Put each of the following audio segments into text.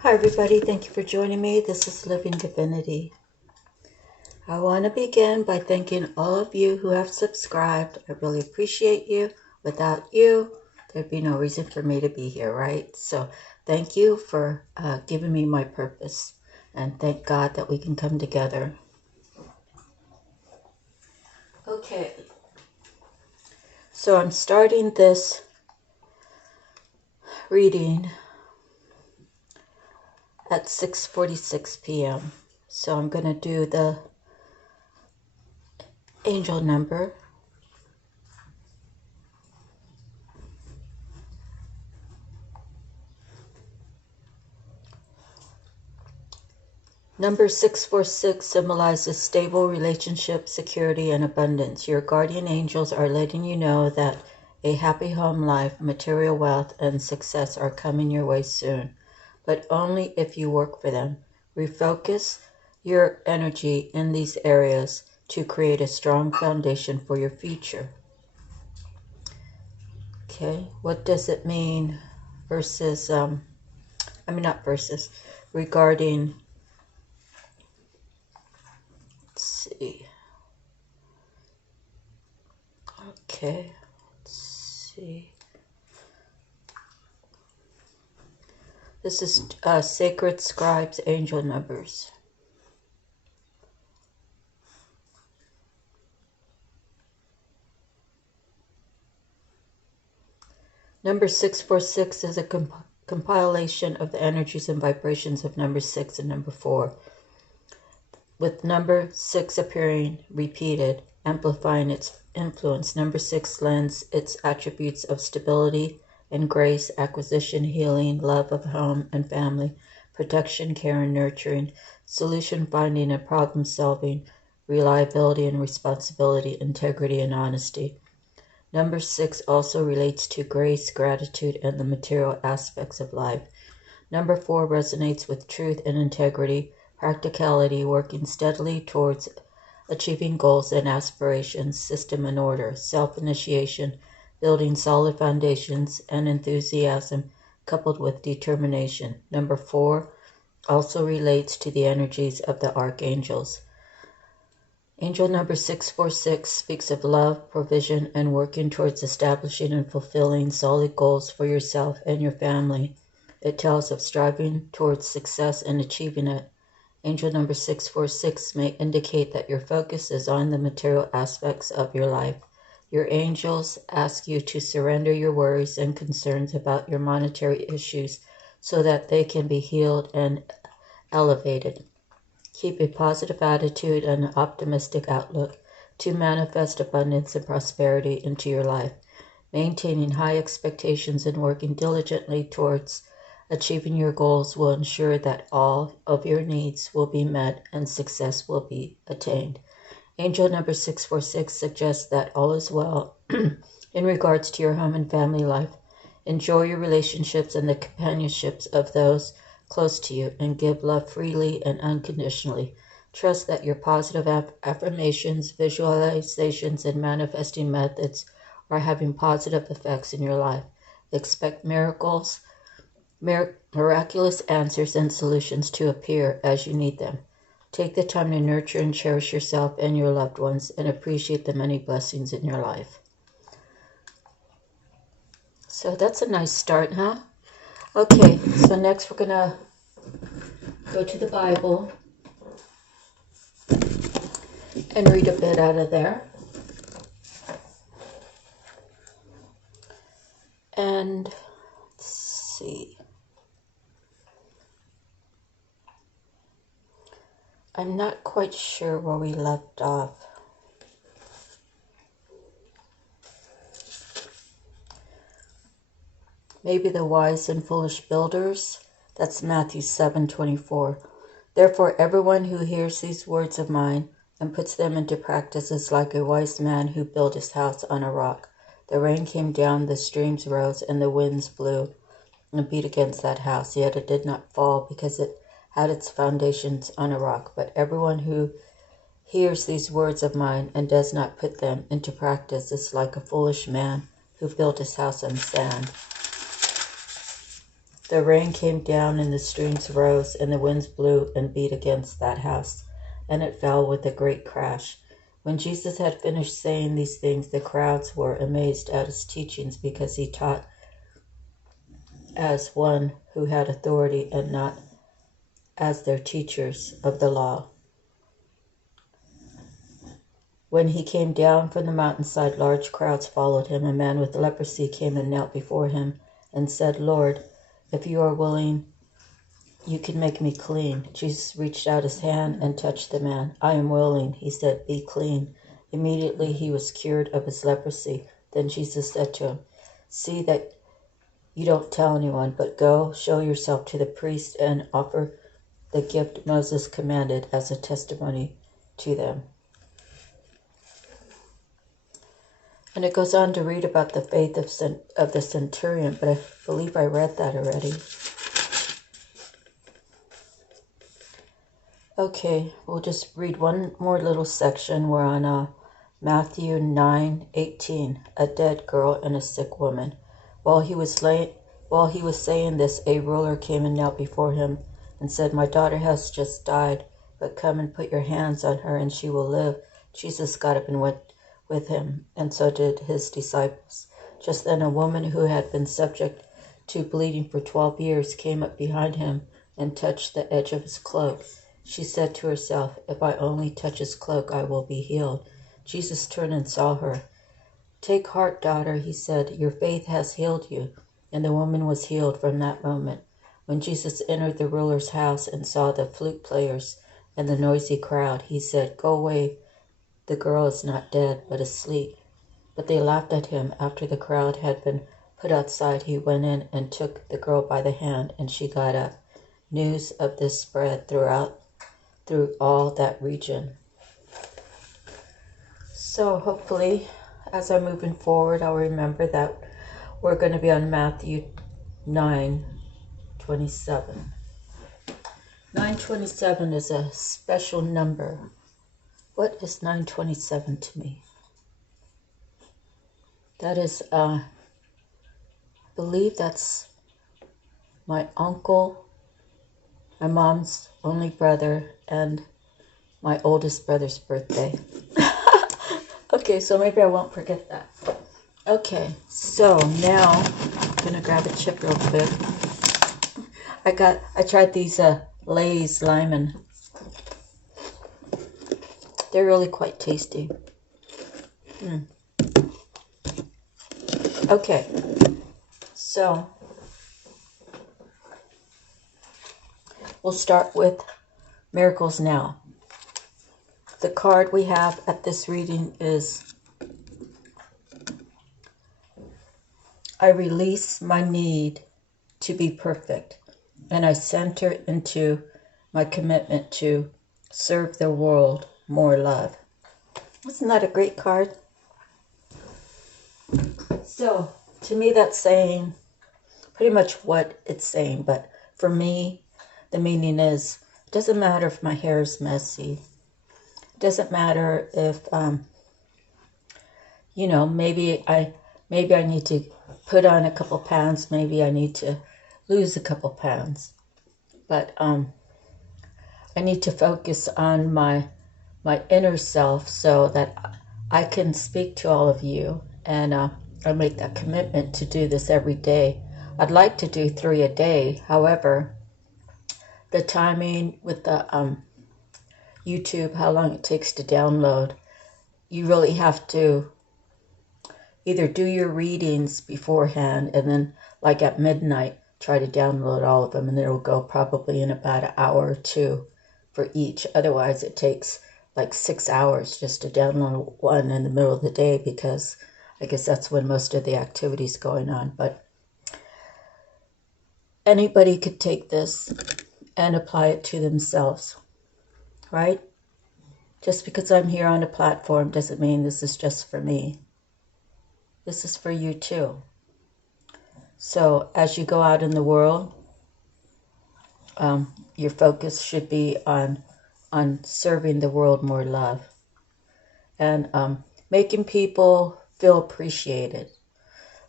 Hi everybody, thank you for joining me. This is Living Divinity. I want to begin by thanking all of you who have subscribed. I really appreciate you. Without you, there'd be no reason for me to be here, right? So thank you for giving me my purpose, and thank God that we can come together. Okay, so I'm starting this reading at 6:46 p.m. So I'm going to do the angel number. Number 646 symbolizes stable relationship, security, and abundance. Your guardian angels are letting you know that a happy home life, material wealth, and success are coming your way soon, but only if you work for them. Refocus your energy in these areas to create a strong foundation for your future. Okay, what does it mean versus, regarding, let's see. Okay, let's see. This is Sacred Scribes Angel Numbers. Number 646 is a compilation of the energies and vibrations of number 6 and number 4, with number 6 appearing repeated, amplifying its influence. Number 6 lends its attributes of stability and grace, acquisition, healing, love of home and family, protection, care and nurturing, solution finding and problem solving, reliability and responsibility, integrity and honesty. Number 6 also relates to grace, gratitude, and the material aspects of life. Number 4 resonates with truth and integrity, practicality, working steadily towards achieving goals and aspirations, system and order, self-initiation, building solid foundations, and enthusiasm coupled with determination. Number 4 also relates to the energies of the archangels. Angel number 646 speaks of love, provision, and working towards establishing and fulfilling solid goals for yourself and your family. It tells of striving towards success and achieving it. Angel number 646 may indicate that your focus is on the material aspects of your life. Your angels ask you to surrender your worries and concerns about your monetary issues so that they can be healed and elevated. Keep a positive attitude and an optimistic outlook to manifest abundance and prosperity into your life. Maintaining high expectations and working diligently towards achieving your goals will ensure that all of your needs will be met and success will be attained. Angel number 646 suggests that all is well in regards to your home and family life. Enjoy your relationships and the companionships of those close to you and give love freely and unconditionally. Trust that your positive affirmations, visualizations, and manifesting methods are having positive effects in your life. Expect miracles, miraculous answers, and solutions to appear as you need them. Take the time to nurture and cherish yourself and your loved ones and appreciate the many blessings in your life. So that's a nice start, huh? Okay, so next we're going to go to the Bible and read a bit out of there. And let's see. I'm not quite sure where we left off. Maybe the wise and foolish builders. That's Matthew 7:24. Therefore, everyone who hears these words of mine and puts them into practice is like a wise man who built his house on a rock. The rain came down, the streams rose, and the winds blew and beat against that house, yet it did not fall because it had its foundations on a rock. But everyone who hears these words of mine and does not put them into practice is like a foolish man who built his house on sand. The rain came down and the streams rose, and the winds blew and beat against that house, and it fell with a great crash. When Jesus had finished saying these things, the crowds were amazed at his teachings, because he taught as one who had authority and not as their teachers of the law. When he came down from the mountainside, large crowds followed him. A man with leprosy came and knelt before him and said, "Lord, if you are willing, you can make me clean." Jesus reached out his hand and touched the man. "I am willing," he said, "be clean." Immediately he was cured of his leprosy. Then Jesus said to him, "See that you don't tell anyone, but go, show yourself to the priest, and offer the gift Moses commanded as a testimony to them." And it goes on to read about the faith of the centurion, but I believe I read that already. Okay, we'll just read one more little section. We're on Matthew 9:18, a dead girl and a sick woman. While he was saying this, a ruler came and knelt before him and said, "My daughter has just died, but come and put your hands on her and she will live." Jesus got up and went with him, and so did his disciples. Just then a woman who had been subject to bleeding for 12 years came up behind him and touched the edge of his cloak. She said to herself, "If I only touch his cloak, I will be healed." Jesus turned and saw her. "Take heart, daughter," he said, "your faith has healed you." And the woman was healed from that moment. When Jesus entered the ruler's house and saw the flute players and the noisy crowd, he said, "Go away, the girl is not dead, but asleep." But they laughed at him. After the crowd had been put outside, he went in and took the girl by the hand, and she got up. News of this spread through all that region. So hopefully, as I'm moving forward, I'll remember that we're going to be on Matthew 9:27. 9:27 is a special number. What is 9:27 to me? That is, I believe that's my uncle, my mom's only brother, and my oldest brother's birthday. Okay, so maybe I won't forget that. Okay, so now I'm gonna grab a chip real quick. I tried these Lay's Lyman. They're really quite tasty. Okay, so we'll start with Miracles Now. The card we have at this reading is, "I release my need to be perfect, and I center into my commitment to serve the world more love." Isn't that a great card? So, to me, that's saying pretty much what it's saying. But for me, the meaning is, it doesn't matter if my hair is messy. It doesn't matter if, maybe I need to put on a couple pounds. Maybe I need to lose a couple pounds. But I need to focus on my inner self so that I can speak to all of you, and I make that commitment to do this every day. I'd like to do 3 a day. However, the timing with the YouTube, how long it takes to download, you really have to either do your readings beforehand and then, like at midnight, try to download all of them, and it'll go probably in about an hour or 2 for each. Otherwise, it takes like 6 hours just to download one in the middle of the day, because I guess that's when most of the activity's going on. But anybody could take this and apply it to themselves, right? Just because I'm here on a platform doesn't mean this is just for me. This is for you too. So as you go out in the world, your focus should be on serving the world more love, and making people feel appreciated.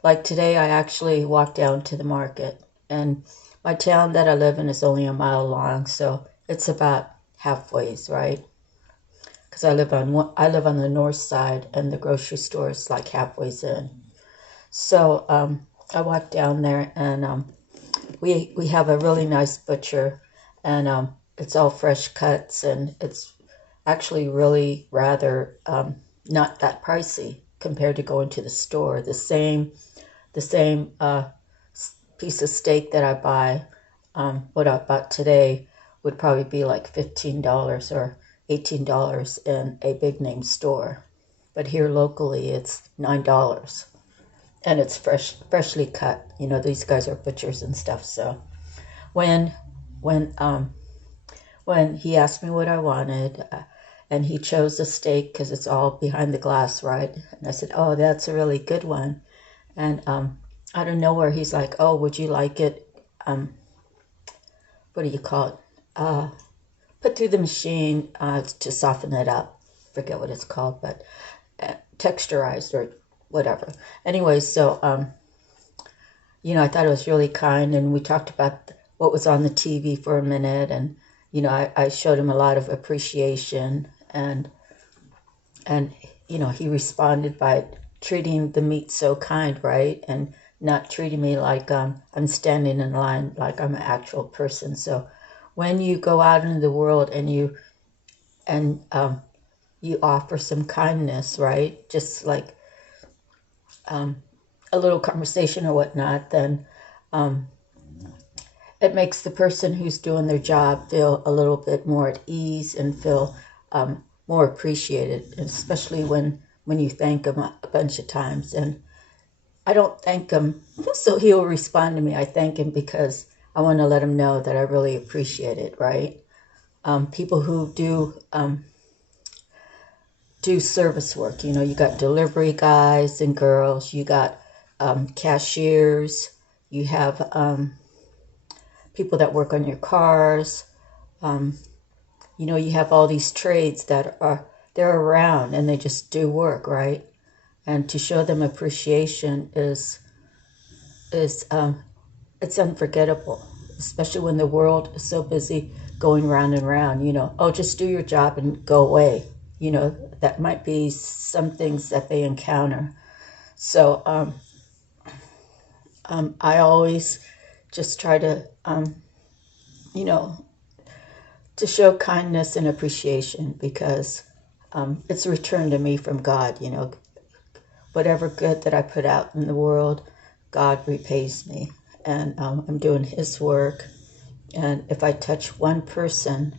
Like today, I actually walked down to the market, and my town that I live in is only a mile long, so it's about halfway, right? Because I live on the north side, and the grocery store is like halfway in. So I walked down there, and we have a really nice butcher, and it's all fresh cuts, and it's actually really rather not that pricey compared to going to the store. The same piece of steak that I buy, what I bought today, would probably be like $15 or $18 in a big name store. But here locally, it's $9. And it's freshly cut. You know, these guys are butchers and stuff. So when he asked me what I wanted, and he chose a steak because it's all behind the glass, right? And I said, oh, that's a really good one. And out of nowhere, he's like, oh, would you like it, what do you call it? Put through the machine to soften it up. Forget what it's called, but texturized or whatever. Anyway, so, I thought it was really kind, and we talked about what was on the TV for a minute, and, I showed him a lot of appreciation, and he responded by treating the meat so kind, right? And not treating me like I'm standing in line, like I'm an actual person. So when you go out into the world and you offer some kindness, right? Just like a little conversation or whatnot, then it makes the person who's doing their job feel a little bit more at ease and feel more appreciated, especially when you thank them a bunch of times. And I don't thank him so he'll respond to me. I thank him because I want to let him know that I really appreciate it, right? People who do service work, you got delivery guys and girls, you got cashiers, you have people that work on your cars, you have all these trades that they're around and they just do work, right? And to show them appreciation is it's unforgettable, especially when the world is so busy going round and round, oh, just do your job and go away. That might be some things that they encounter. So I always just try to, to show kindness and appreciation, because it's a return to me from God. Whatever good that I put out in the world, God repays me. And I'm doing His work. And if I touch one person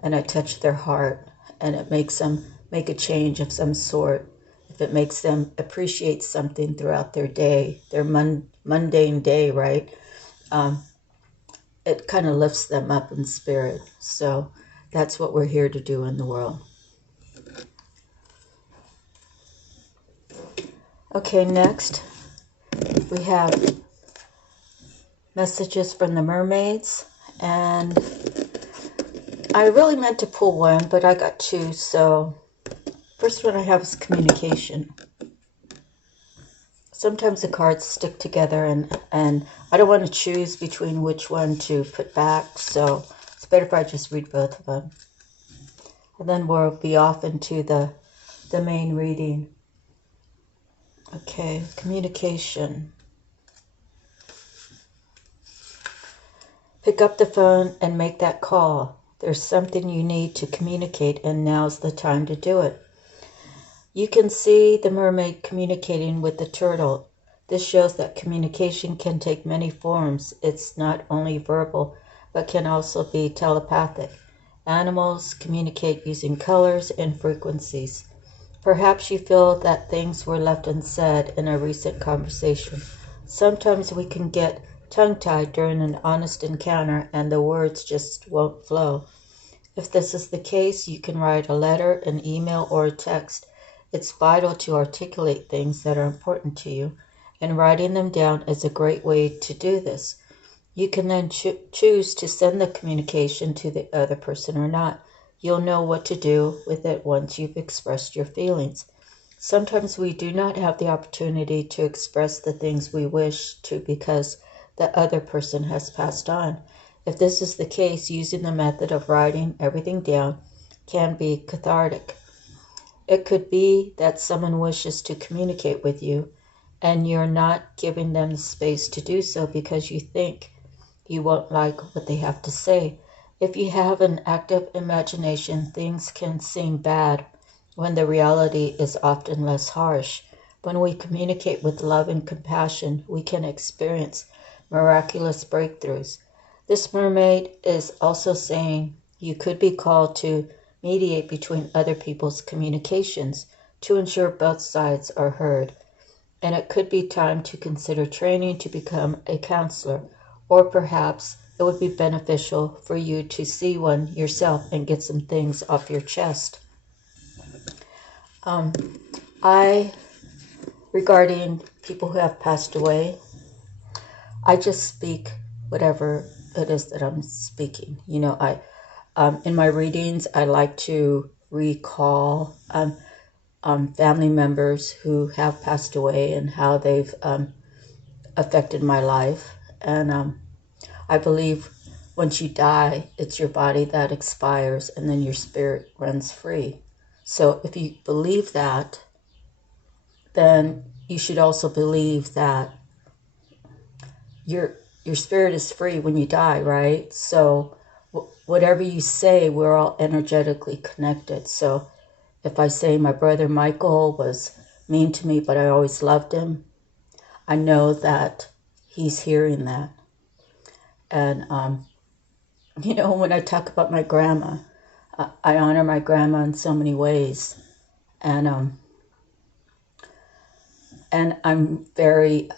and I touch their heart, and it makes them make a change of some sort, if it makes them appreciate something throughout their day, their mundane day, right? It kind of lifts them up in spirit. So that's what we're here to do in the world. Okay, next we have messages from the mermaids, and I really meant to pull one, but I got two. So first one I have is communication. Sometimes the cards stick together, and I don't want to choose between which one to put back, so it's better if I just read both of them. And then we'll be off into the main reading. Okay, communication. Pick up the phone and make that call. There's something you need to communicate, and now's the time to do it. You can see the mermaid communicating with the turtle. This shows that communication can take many forms. It's not only verbal, but can also be telepathic. Animals communicate using colors and frequencies. Perhaps you feel that things were left unsaid in a recent conversation. Sometimes we can get tongue-tied during an honest encounter, and the words just won't flow. If this is the case, you can write a letter, an email, or a text. It's vital to articulate things that are important to you, and writing them down is a great way to do this. You can then choose to send the communication to the other person or not. You'll know what to do with it once you've expressed your feelings. Sometimes we do not have the opportunity to express the things we wish to because the other person has passed on. If this is the case, using the method of writing everything down can be cathartic. It could be that someone wishes to communicate with you, and you're not giving them the space to do so because you think you won't like what they have to say. If you have an active imagination, things can seem bad when the reality is often less harsh. When we communicate with love and compassion, we can experience miraculous breakthroughs. This mermaid is also saying you could be called to mediate between other people's communications to ensure both sides are heard. And it could be time to consider training to become a counselor, or perhaps it would be beneficial for you to see one yourself and get some things off your chest. Regarding people who have passed away, I just speak whatever it is that I'm speaking. You know, in my readings, I like to recall family members who have passed away and how they've affected my life. And I believe once you die, it's your body that expires and then your spirit runs free. So if you believe that, then you should also believe that your spirit is free when you die, right? So whatever you say, we're all energetically connected. So if I say my brother Michael was mean to me, but I always loved him, I know that he's hearing that. And, you know, when I talk about my grandma, I honor my grandma in so many ways. And I'm very,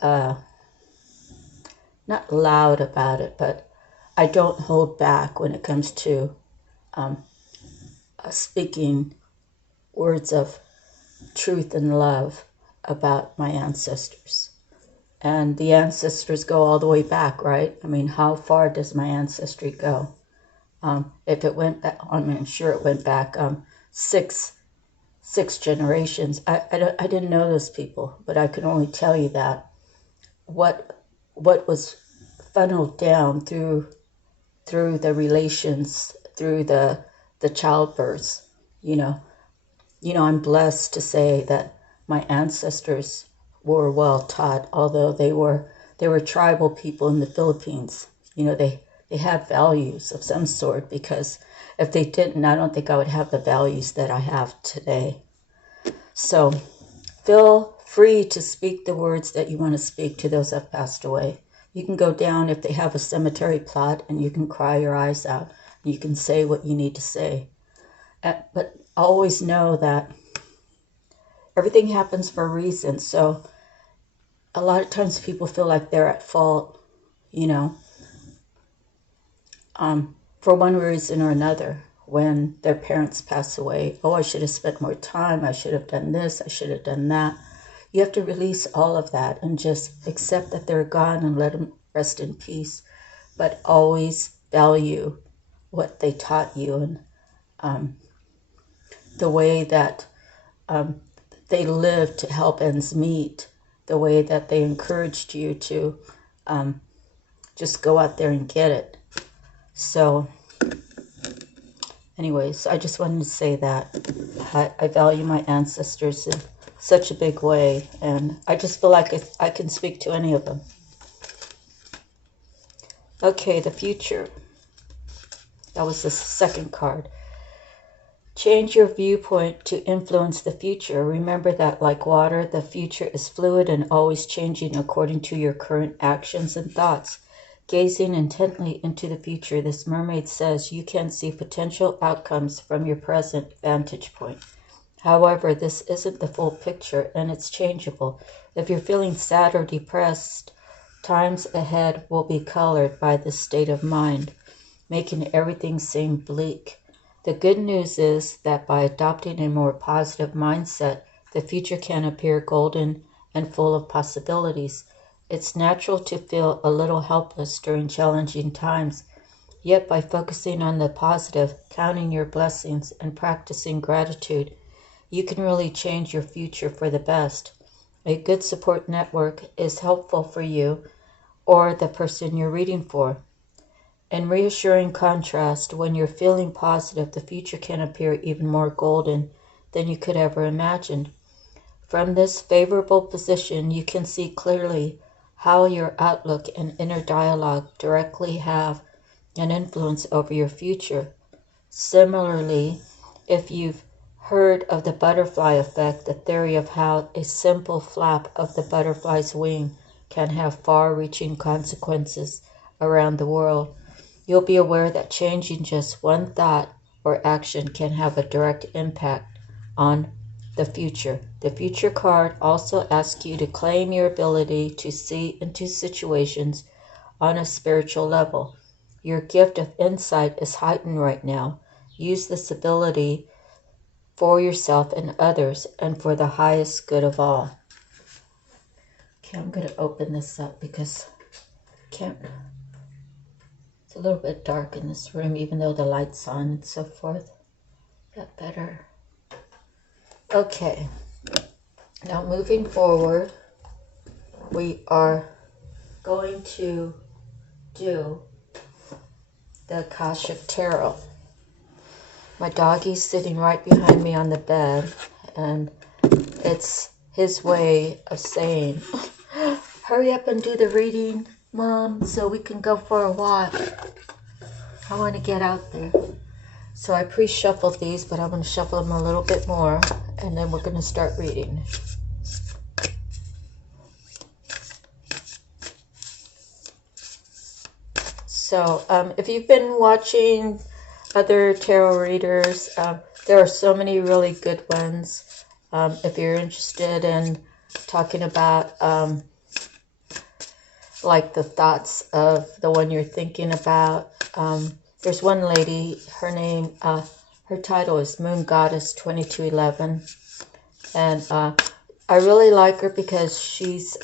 not loud about it, but I don't hold back when it comes to speaking words of truth and love about my ancestors. And the ancestors go all the way back, right? I mean, how far does my ancestry go? If it went back, I mean, I'm sure it went back six generations. I didn't know those people, but I can only tell you that what was funneled down through the relations, through the childbirths, you know, I'm blessed to say that my ancestors were well taught, although they were tribal people in the Philippines. You know, they had values of some sort, because if they didn't, I don't think I would have the values that I have today. So feel free to speak the words that you want to speak to those that have passed away. You can go down if they have a cemetery plot and you can cry your eyes out. You can say what you need to say. But always know that everything happens for a reason. So a lot of times people feel like they're at fault, you know, for one reason or another when their parents pass away. Oh, I should have spent more time. I should have done this. I should have done that. You have to release all of that and just accept that they're gone and let them rest in peace. But always value what they taught you and the way that they lived to help ends meet, the way that they encouraged you to just go out there and get it. So anyways, I just wanted to say that I value my ancestors in such a big way, and I just feel like I can speak to any of them. Okay, the future. That was the second card. Change your viewpoint to influence the future. Remember that, like water, the future is fluid and always changing according to your current actions and thoughts. Gazing intently into the future, this mermaid says you can see potential outcomes from your present vantage point. However, this isn't the full picture, and it's changeable. If you're feeling sad or depressed, times ahead will be colored by this state of mind, making everything seem bleak. The good news is that by adopting a more positive mindset, the future can appear golden and full of possibilities. It's natural to feel a little helpless during challenging times, yet by focusing on the positive, counting your blessings, and practicing gratitude, you can really change your future for the best. A good support network is helpful for you or the person you're reading for. In reassuring contrast, when you're feeling positive, the future can appear even more golden than you could ever imagine. From this favorable position, you can see clearly how your outlook and inner dialogue directly have an influence over your future. Similarly, if you've heard of the butterfly effect, the theory of how a simple flap of the butterfly's wing can have far-reaching consequences around the world, you'll be aware that changing just one thought or action can have a direct impact on the future. The future card also asks you to claim your ability to see into situations on a spiritual level. Your gift of insight is heightened right now. Use this ability for yourself and others and for the highest good of all. Okay, I'm going to open this up because I can't. It's a little bit dark in this room, even though the light's on and so forth. Got better. Okay. Now moving forward, we are going to do the Akashic Tarot. My doggy's sitting right behind me on the bed, and it's his way of saying, hurry up and do the reading, Mom, so we can go for a walk. I want to get out there. So I pre-shuffled these, but I'm going to shuffle them a little bit more, and then we're going to start reading. So if you've been watching other tarot readers, there are so many really good ones. If you're interested in talking about like the thoughts of the one you're thinking about, there's one lady, her name, her title is Moon Goddess 2211, and I really like her because she's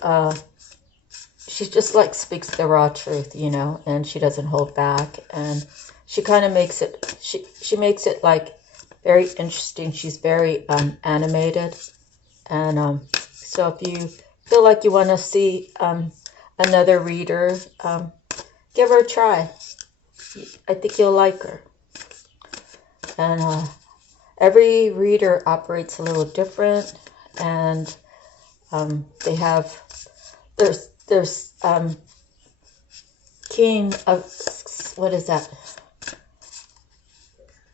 just like speaks the raw truth, you know, and she doesn't hold back, and she kind of makes it, she makes it like very interesting. She's very animated, and so if you feel like you want to see another reader, give her a try. I think you'll like her. And every reader operates a little different, and they have, there's king of, what is that?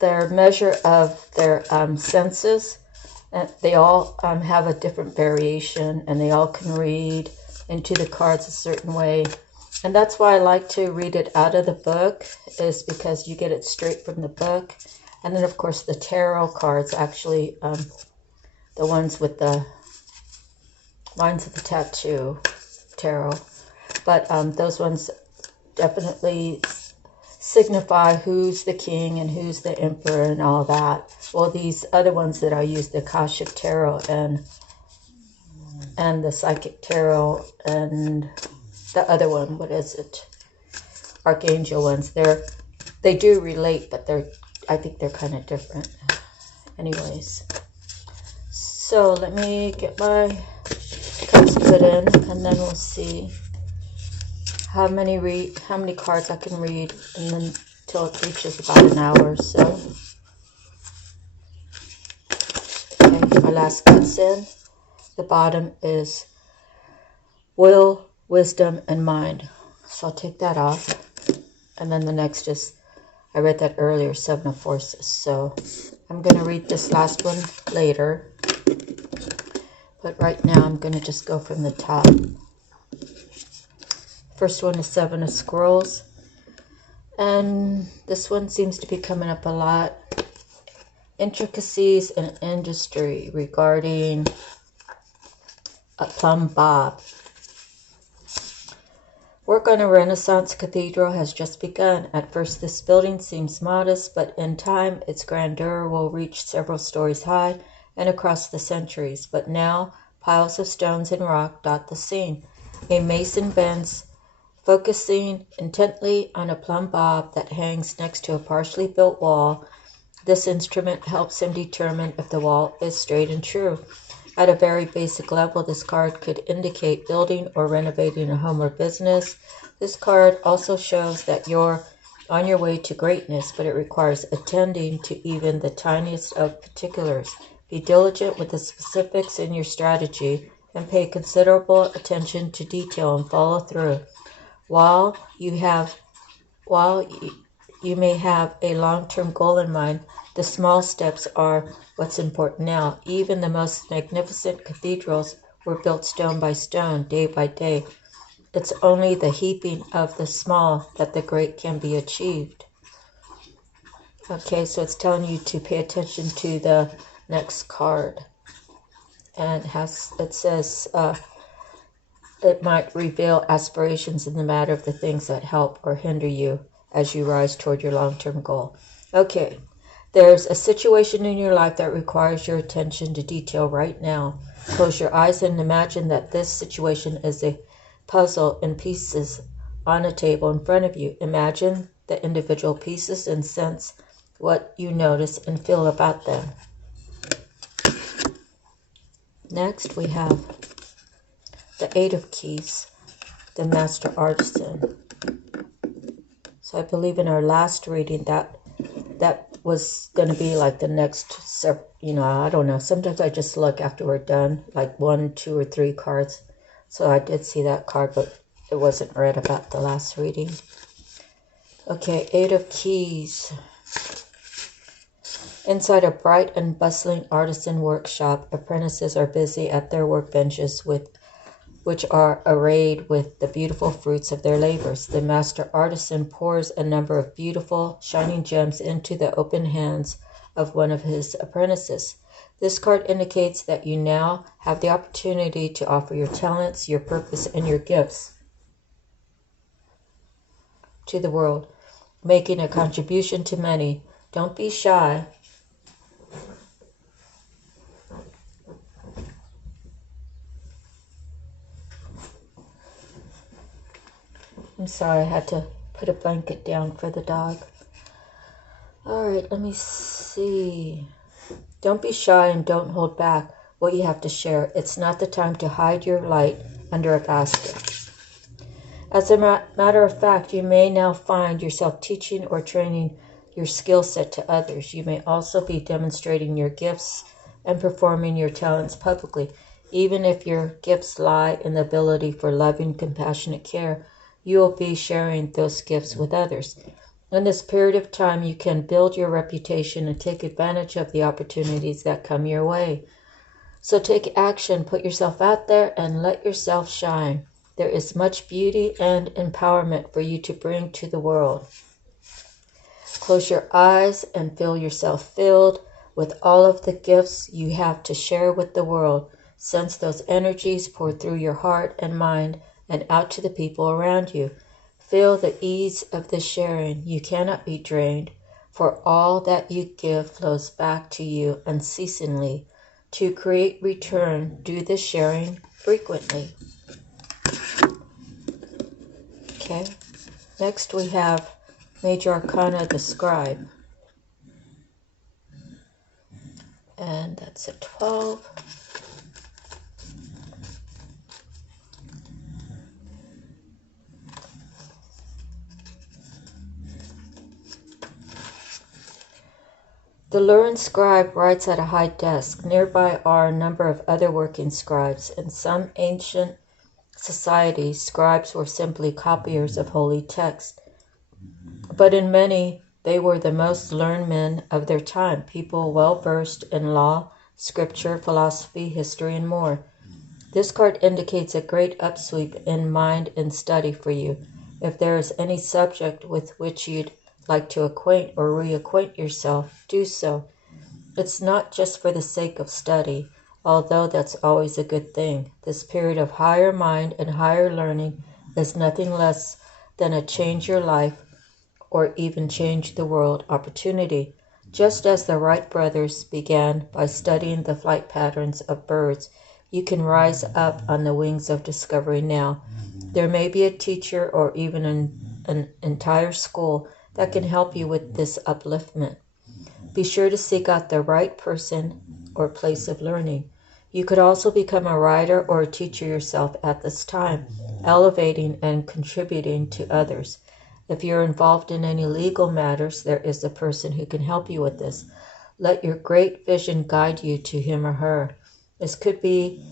Their measure of their senses, and they all have a different variation, and they all can read into the cards a certain way. And that's why I like to read it out of the book, is because you get it straight from the book. And then, of course, the tarot cards, actually, the ones with the, mine's the tattoo tarot. But those ones definitely signify who's the king and who's the emperor and all that. Well, these other ones that I use, the Akashic Tarot and the Psychic Tarot and the other one, what is it? Archangel ones. They do relate, but I think they're kind of different. Anyways, so let me get my cards put in, and then we'll see how many cards I can read, and then till it reaches about an hour or so. Okay, my last card's in. The bottom is will, wisdom, and mind. So I'll take that off. And then the next is, I read that earlier, Seven of Forces. So I'm going to read this last one later. But right now I'm going to just go from the top. First one is Seven of Squirrels. And this one seems to be coming up a lot. Intricacies in industry regarding a plumb bob. Work on a Renaissance cathedral has just begun. At first, this building seems modest, but in time, its grandeur will reach several stories high and across the centuries. But now, piles of stones and rock dot the scene. A mason bends, focusing intently on a plumb bob that hangs next to a partially built wall. This instrument helps him determine if the wall is straight and true. At a very basic level, this card could indicate building or renovating a home or business. This card also shows that you're on your way to greatness, but it requires attending to even the tiniest of particulars. Be diligent with the specifics in your strategy and pay considerable attention to detail and follow through. While you may have a long-term goal in mind, the small steps are what's important now. Even the most magnificent cathedrals were built stone by stone, day by day. It's only the heaping of the small that the great can be achieved. Okay, so it's telling you to pay attention to the next card. And it says it might reveal aspirations in the matter of the things that help or hinder you as you rise toward your long-term goal. Okay, there's a situation in your life that requires your attention to detail right now. Close your eyes and imagine that this situation is a puzzle in pieces on a table in front of you. Imagine the individual pieces and sense what you notice and feel about them. Next, we have the Eight of Keys, the Master Artisan. So I believe in our last reading that was going to be like the next, I don't know. Sometimes I just look after we're done, like 1, 2, or 3 cards. So I did see that card, but it wasn't read about the last reading. Okay, Eight of Keys. Inside a bright and bustling artisan workshop, apprentices are busy at their workbenches which are arrayed with the beautiful fruits of their labors. The master artisan pours a number of beautiful, shining gems into the open hands of one of his apprentices. This card indicates that you now have the opportunity to offer your talents, your purpose, and your gifts to the world, making a contribution to many. Don't be shy. I'm sorry, I had to put a blanket down for the dog. All right, let me see. Don't be shy and don't hold back what you have to share. It's not the time to hide your light under a basket. As a matter of fact, you may now find yourself teaching or training your skill set to others. You may also be demonstrating your gifts and performing your talents publicly. Even if your gifts lie in the ability for loving, compassionate care, you will be sharing those gifts with others. In this period of time, you can build your reputation and take advantage of the opportunities that come your way. So take action, put yourself out there, and let yourself shine. There is much beauty and empowerment for you to bring to the world. Close your eyes and feel yourself filled with all of the gifts you have to share with the world. Sense those energies pour through your heart and mind and out to the people around you. Feel the ease of the sharing. You cannot be drained, for all that you give flows back to you unceasingly. To create return, do the sharing frequently. Okay, next we have Major Arcana, the Scribe. And that's a 12. The learned scribe writes at a high desk. Nearby are a number of other working scribes. In some ancient societies, scribes were simply copiers of holy text. But in many, they were the most learned men of their time, people well versed in law, scripture, philosophy, history, and more. This card indicates a great upsweep in mind and study for you. If there is any subject with which you'd like to acquaint or reacquaint yourself, do so. It's not just for the sake of study, although that's always a good thing. This period of higher mind and higher learning is nothing less than a change your life or even change the world opportunity. Just as the Wright brothers began by studying the flight patterns of birds, you can rise up on the wings of discovery now. There may be a teacher or even an entire school that can help you with this upliftment. Be sure to seek out the right person or place of learning. You could also become a writer or a teacher yourself at this time, elevating and contributing to others. If you're involved in any legal matters, there is a person who can help you with this. Let your great vision guide you to him or her. This could be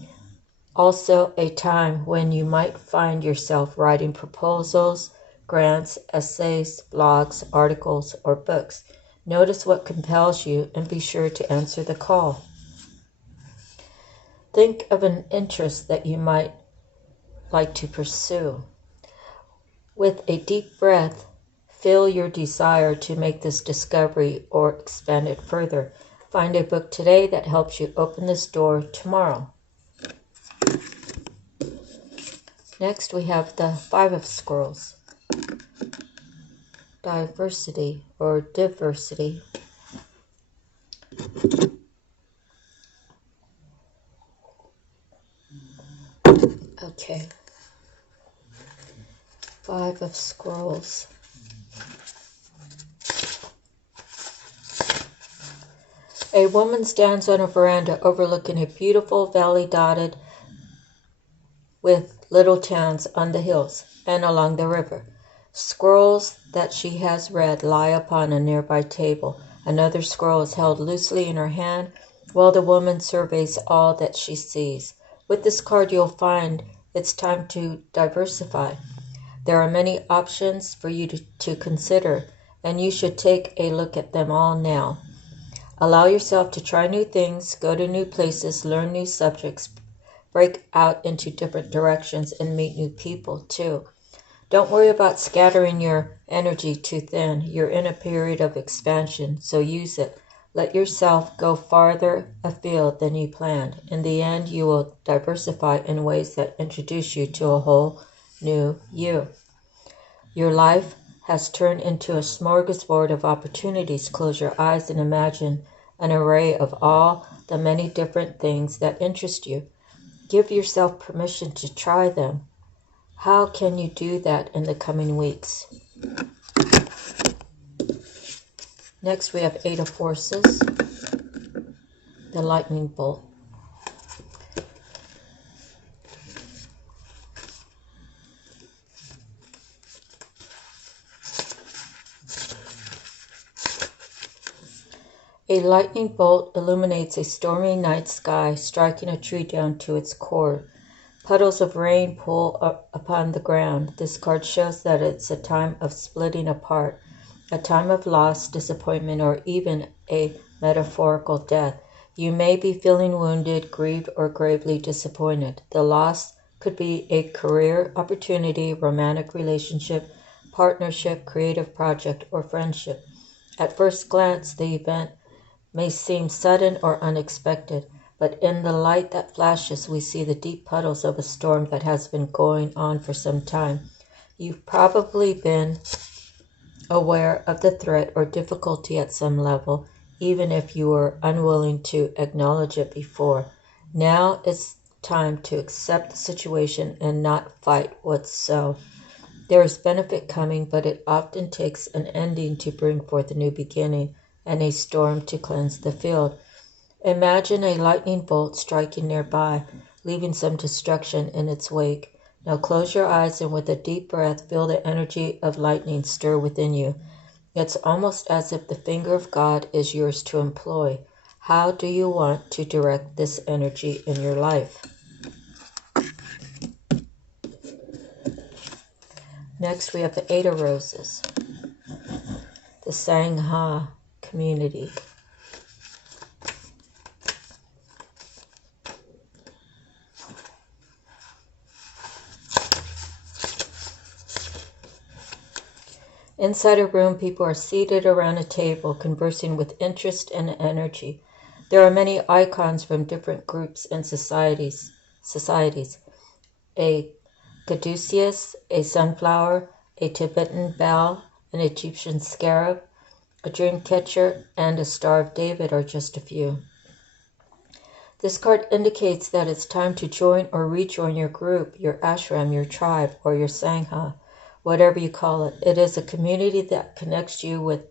also a time when you might find yourself writing proposals, grants, essays, blogs, articles, or books. Notice what compels you and be sure to answer the call. Think of an interest that you might like to pursue. With a deep breath, feel your desire to make this discovery or expand it further. Find a book today that helps you open this door tomorrow. Next, we have the Five of Squirrels. Diversity or diversity. Okay. Five of Squirrels. A woman stands on a veranda overlooking a beautiful valley dotted with little towns on the hills and along the river. Squirrels that she has read lie upon a nearby table. Another squirrel is held loosely in her hand while the woman surveys all that she sees. With this card, you'll find it's time to diversify. There are many options for you to consider, and you should take a look at them all now. Allow yourself to try new things, go to new places, learn new subjects, break out into different directions, and meet new people too. Don't worry about scattering your energy too thin. You're in a period of expansion, so use it. Let yourself go farther afield than you planned. In the end, you will diversify in ways that introduce you to a whole new you. Your life has turned into a smorgasbord of opportunities. Close your eyes and imagine an array of all the many different things that interest you. Give yourself permission to try them. How can you do that in the coming weeks? Next, we have Eight of Forces, the lightning bolt. A lightning bolt illuminates a stormy night sky, striking a tree down to its core. Puddles of rain pool up upon the ground. This card shows that it's a time of splitting apart, a time of loss, disappointment, or even a metaphorical death. You may be feeling wounded, grieved, or gravely disappointed. The loss could be a career opportunity, romantic relationship, partnership, creative project, or friendship. At first glance, the event may seem sudden or unexpected, but in the light that flashes, we see the deep puddles of a storm that has been going on for some time. You've probably been aware of the threat or difficulty at some level, even if you were unwilling to acknowledge it before. Now it's time to accept the situation and not fight what's so. There is benefit coming, but it often takes an ending to bring forth a new beginning and a storm to cleanse the field. Imagine a lightning bolt striking nearby, leaving some destruction in its wake. Now close your eyes and with a deep breath, feel the energy of lightning stir within you. It's almost as if the finger of God is yours to employ. How do you want to direct this energy in your life? Next, we have the Eight of Roses, the Sangha community. Inside a room, people are seated around a table, conversing with interest and energy. There are many icons from different groups and societies. A caduceus, a sunflower, a Tibetan bell, an Egyptian scarab, a dream catcher, and a Star of David are just a few. This card indicates that it's time to join or rejoin your group, your ashram, your tribe, or your sangha, whatever you call it. It is a community that connects you with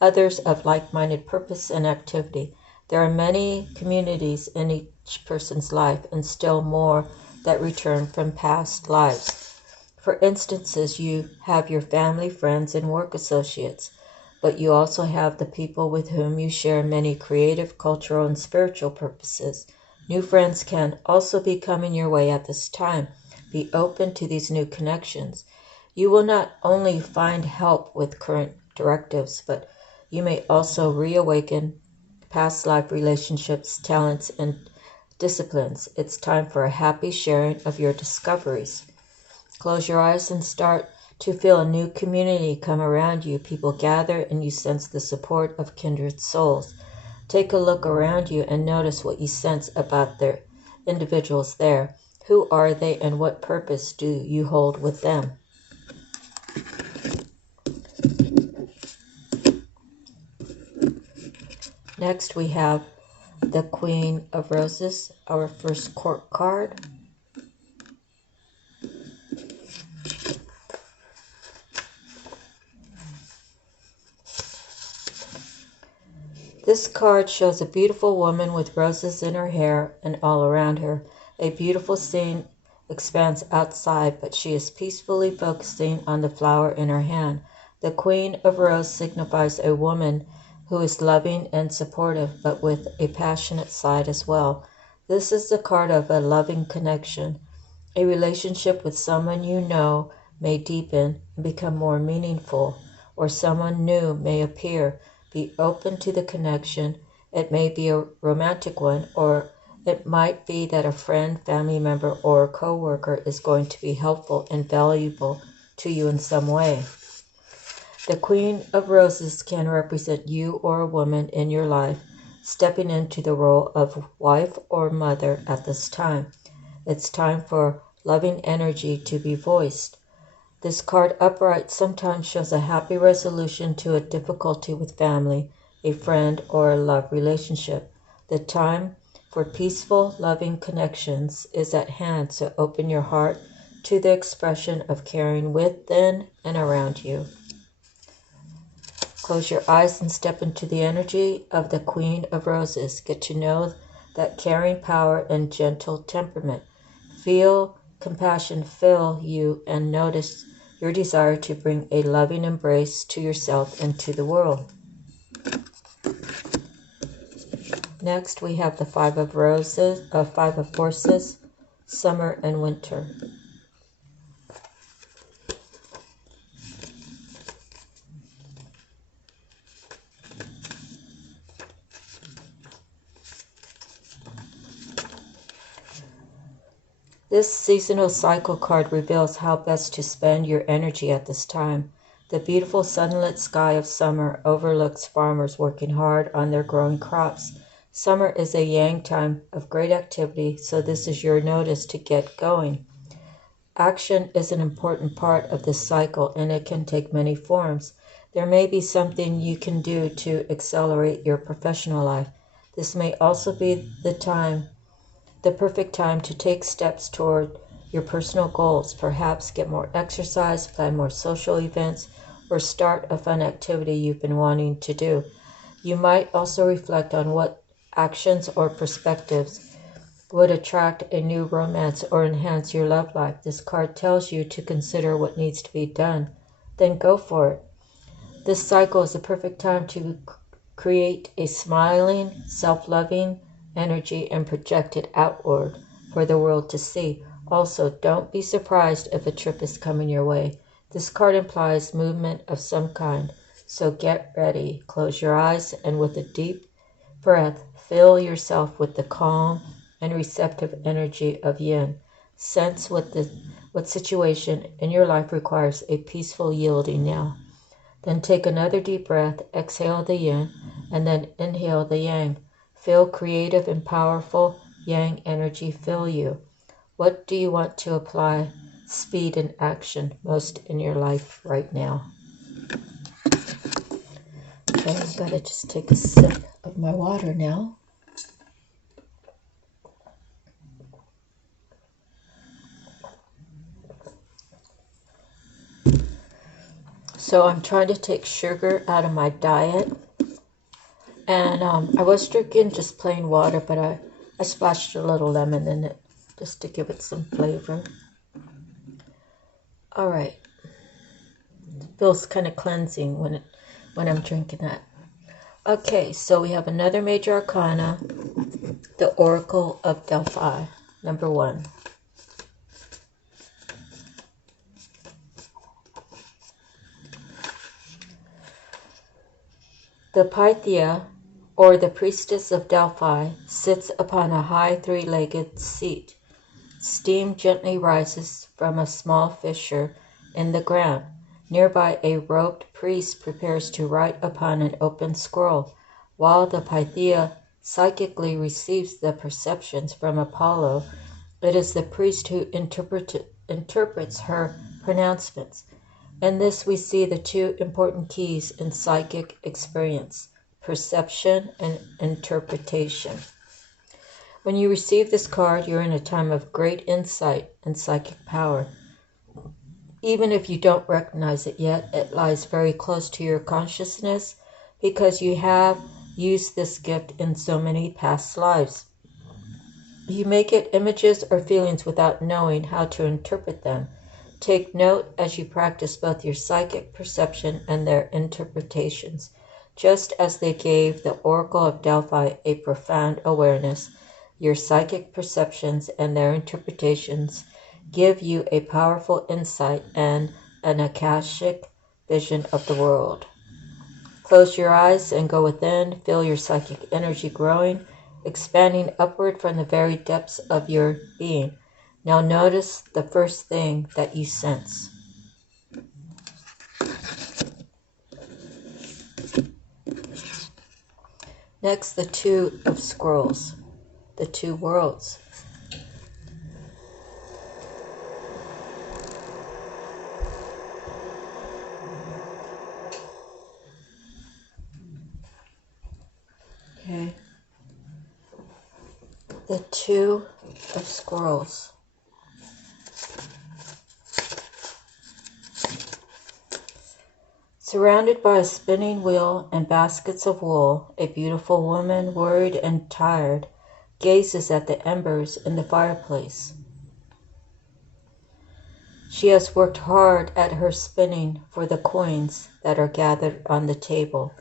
others of like-minded purpose and activity. There are many communities in each person's life, and still more that return from past lives. For instances, you have your family, friends, and work associates, but you also have the people with whom you share many creative, cultural, and spiritual purposes. New friends can also be coming your way at this time. Be open to these new connections. You will not only find help with current directives, but you may also reawaken past life relationships, talents, and disciplines. It's time for a happy sharing of your discoveries. Close your eyes and start to feel a new community come around you. People gather and you sense the support of kindred souls. Take a look around you and notice what you sense about the individuals there. Who are they and what purpose do you hold with them? Next we have the Queen of Roses, our first court card. This card shows a beautiful woman with roses in her hair and all around her. A beautiful scene expands outside, but she is peacefully focusing on the flower in her hand. The Queen of Roses signifies a woman who is loving and supportive, but with a passionate side as well. This is the card of a loving connection. A relationship with someone you know may deepen and become more meaningful, or someone new may appear. Be open to the connection. It may be a romantic one, or it might be that a friend, family member, or co-worker is going to be helpful and valuable to you in some way. The Queen of Roses can represent you or a woman in your life stepping into the role of wife or mother at this time. It's time for loving energy to be voiced. This card upright sometimes shows a happy resolution to a difficulty with family, a friend, or a love relationship. The time for peaceful, loving connections is at hand, so open your heart to the expression of caring within and around you. Close your eyes and step into the energy of the Queen of Roses. Get to know that caring power and gentle temperament. Feel compassion fill you and notice your desire to bring a loving embrace to yourself and to the world. Next, we have the Five of Horses, Summer and Winter. This seasonal cycle card reveals how best to spend your energy at this time. The beautiful sunlit sky of summer overlooks farmers working hard on their growing crops. Summer is a yang time of great activity, so this is your notice to get going. Action is an important part of this cycle, and it can take many forms. There may be something you can do to accelerate your professional life. This may also be the perfect time to take steps toward your personal goals, perhaps get more exercise, plan more social events, or start a fun activity you've been wanting to do. You might also reflect on what actions or perspectives would attract a new romance or enhance your love life. This card tells you to consider what needs to be done, then go for it. This cycle is the perfect time to create a smiling, self-loving energy and project it outward for the world to see. Also, don't be surprised if a trip is coming your way. This card implies movement of some kind, so get ready. Close your eyes and with a deep breath, fill yourself with the calm and receptive energy of yin. Sense what situation in your life requires a peaceful yielding now. Then take another deep breath, exhale the yin, and then inhale the yang. Feel creative and powerful yang energy fill you. What do you want to apply speed and action most in your life right now? Okay, I've got to just take a sip of my water now. So I'm trying to take sugar out of my diet. And I was drinking just plain water, but I splashed a little lemon in it just to give it some flavor. All right. It feels kind of cleansing when I'm drinking that. Okay, so we have another major arcana, the Oracle of Delphi, number 1. The Pythia, or the priestess of Delphi, sits upon a high 3-legged seat. Steam gently rises from a small fissure in the ground. Nearby, a robed priest prepares to write upon an open scroll, while the Pythia psychically receives the perceptions from Apollo. It is the priest who interprets her pronouncements. In this we see the two important keys in psychic experience: perception and interpretation. When you receive this card, you're in a time of great insight and psychic power. Even if you don't recognize it yet, it lies very close to your consciousness because you have used this gift in so many past lives. You may get images or feelings without knowing how to interpret them. Take note as you practice both your psychic perception and their interpretations. Just as they gave the Oracle of Delphi a profound awareness, your psychic perceptions and their interpretations give you a powerful insight and an Akashic vision of the world. Close your eyes and go within. Feel your psychic energy growing, expanding upward from the very depths of your being. Now notice the first thing that you sense. Next, the Two of Squirrels, the two worlds. Okay. The Two of Squirrels. Surrounded by a spinning wheel and baskets of wool, a beautiful woman, worried and tired, gazes at the embers in the fireplace. She has worked hard at her spinning for the coins that are gathered on the table.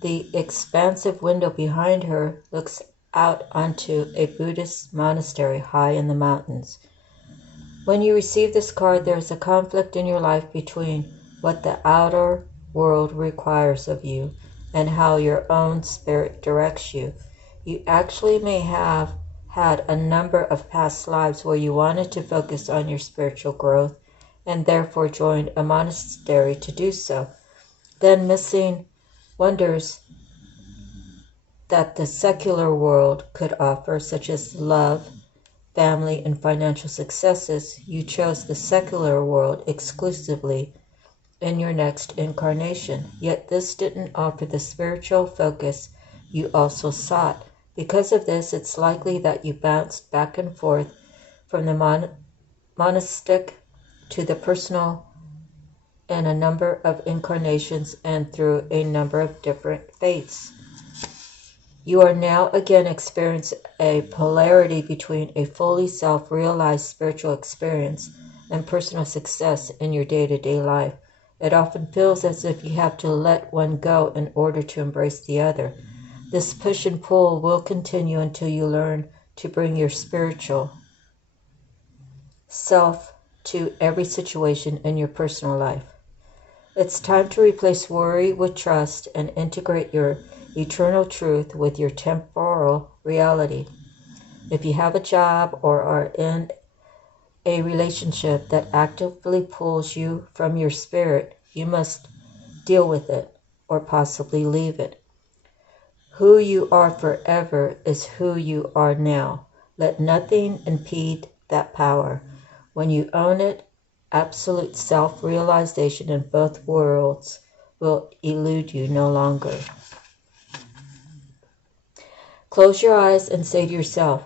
The expansive window behind her looks out onto a Buddhist monastery high in the mountains. When you receive this card, there is a conflict in your life between what the outer world requires of you and how your own spirit directs you. You actually may have had a number of past lives where you wanted to focus on your spiritual growth and therefore joined a monastery to do so. Then missing wonders that the secular world could offer, such as love, family, and financial successes, you chose the secular world exclusively in your next incarnation. Yet this didn't offer the spiritual focus you also sought. Because of this, it's likely that you bounced back and forth from the monastic to the personal in a number of incarnations and through a number of different faiths. You are now again experiencing a polarity between a fully self-realized spiritual experience and personal success in your day-to-day life. It often feels as if you have to let one go in order to embrace the other. This push and pull will continue until you learn to bring your spiritual self to every situation in your personal life. It's time to replace worry with trust and integrate your eternal truth with your temporal reality. If you have a job or are in a relationship that actively pulls you from your spirit, you must deal with it or possibly leave it. Who you are forever is who you are now. Let nothing impede that power. When you own it, absolute self-realization in both worlds will elude you no longer. Close your eyes and say to yourself,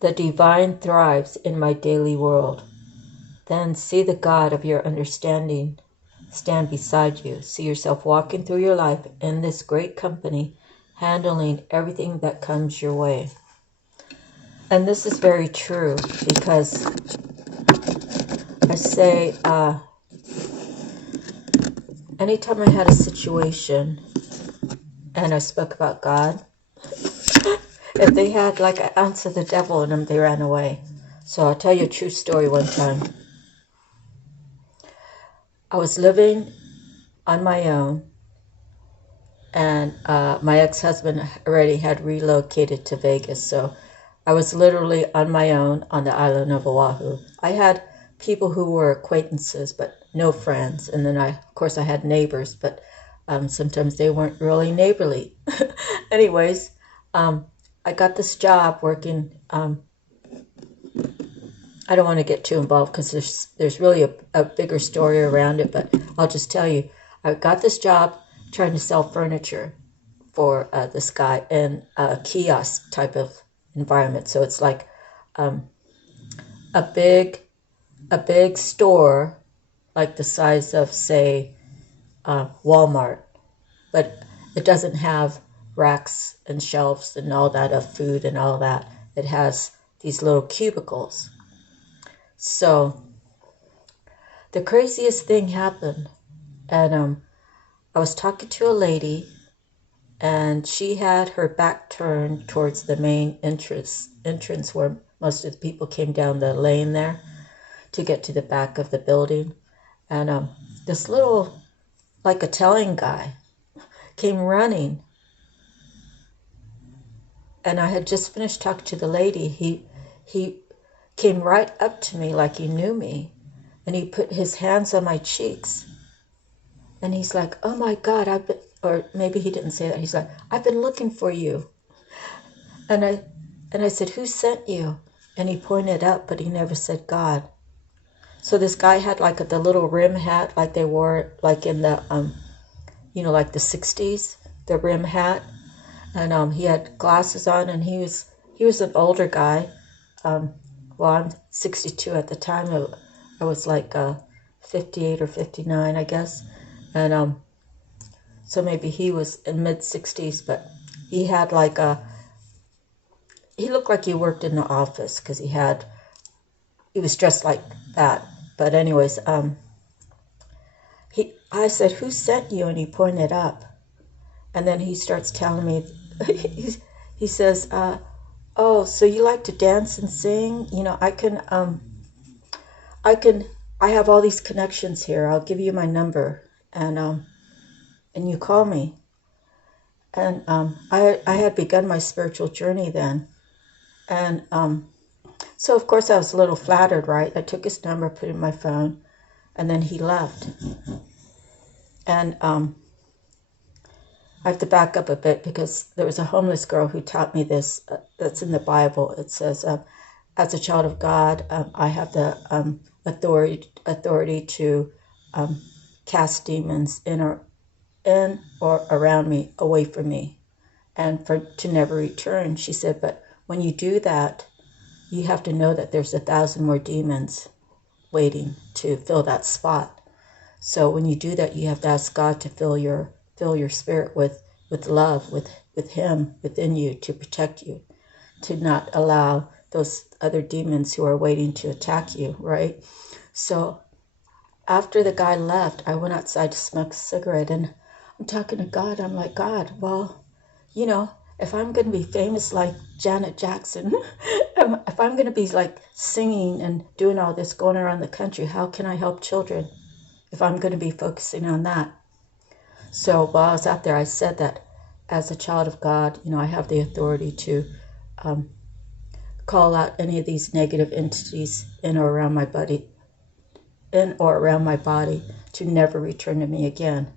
"The divine thrives in my daily world." Then see the God of your understanding stand beside you. See yourself walking through your life in this great company, handling everything that comes your way. And this is very true, because I say, anytime I had a situation and I spoke about God, if they had like an ounce of the devil in them, they ran away. So I'll tell you a true story. One time, I was living on my own, and my ex-husband already had relocated to Vegas, so I was literally on my own on the island of Oahu. I had people who were acquaintances, but no friends. And then of course, I had neighbors, but sometimes they weren't really neighborly. Anyways, I got this job working. I don't want to get too involved because there's really a bigger story around it, but I'll just tell you, I got this job trying to sell furniture for this guy in a kiosk type of environment. So it's like a big store, like the size of, say, Walmart, but it doesn't have racks and shelves and all that of food and all that. It has these little cubicles. So the craziest thing happened, and I was talking to a lady, and she had her back turned towards the main entrance where most of the people came down the lane there to get to the back of the building. And this little, like, Italian guy came running, and I had just finished talking to the lady. He came right up to me like he knew me, and he put his hands on my cheeks, and he's like, "Oh my God, or maybe he didn't say that. He's like, "I've been looking for you." And I said, "Who sent you?" And he pointed up, but he never said God. So this guy had like the little rim hat, like they wore like in the like the 60s, the rim hat. And he had glasses on, and he was an older guy. Well, I'm 62 at the time. I was like 58 or 59, I guess. And so maybe he was in mid 60s, but he had like he looked like he worked in the office, because he was dressed like that. But anyways, I said, "Who sent you?" And he pointed up, and then he starts telling me, he says, "Oh, so you like to dance and sing? I have all these connections here. I'll give you my number, and you call me." And I had begun my spiritual journey then, and so of course I was a little flattered, right? I took his number, put it in my phone, and then he left. And I have to back up a bit, because there was a homeless girl who taught me this. That's in the Bible. It says, "As a child of God, I have the authority to cast demons in or around me, away from me, and to never return." She said, "But when you do that, you have to know that there's 1,000 more demons waiting to fill that spot. So when you do that, you have to ask God to fill your spirit with love, with Him within you, to protect you, to not allow those other demons who are waiting to attack you," right? So after the guy left, I went outside to smoke a cigarette, and I'm talking to God. I'm like, "God, well, if I'm going to be famous like Janet Jackson, if I'm going to be like singing and doing all this, going around the country, how can I help children if I'm going to be focusing on that?" So while I was out there, I said that as a child of God, I have the authority to call out any of these negative entities in or around my body to never return to me again.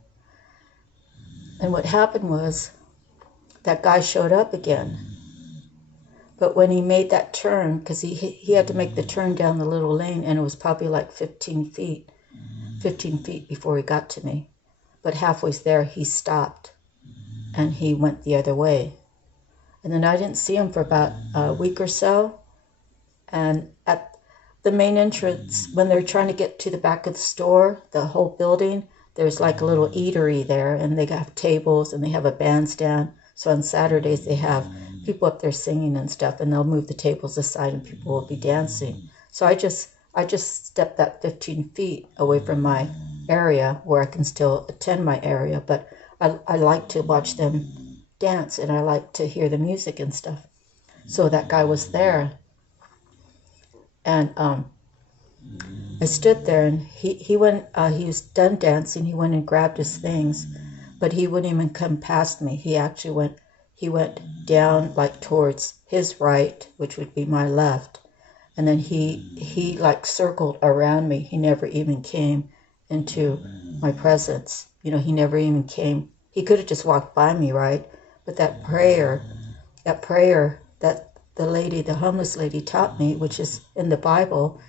And what happened was, that guy showed up again. But when he made that turn, because he had to make the turn down the little lane, and it was probably like 15 feet before he got to me. But halfway there, he stopped, and he went the other way. And then I didn't see him for about a week or so. And at the main entrance, when they're trying to get to the back of the store, the whole building, there's like a little eatery there, and they have tables, and they have a bandstand. So on Saturdays, they have people up there singing and stuff, and they'll move the tables aside and people will be dancing. So I just stepped that 15 feet away from my area where I can still attend my area, but I like to watch them dance and I like to hear the music and stuff. So that guy was there, and I stood there, and he went, he was done dancing, he went and grabbed his things, but he wouldn't even come past me. He actually went down like towards his right, which would be my left, and then he like circled around me. He never even came into my presence. You know, he never even came. He could have just walked by me, right? But that prayer that the homeless lady taught me, which is in the Bible,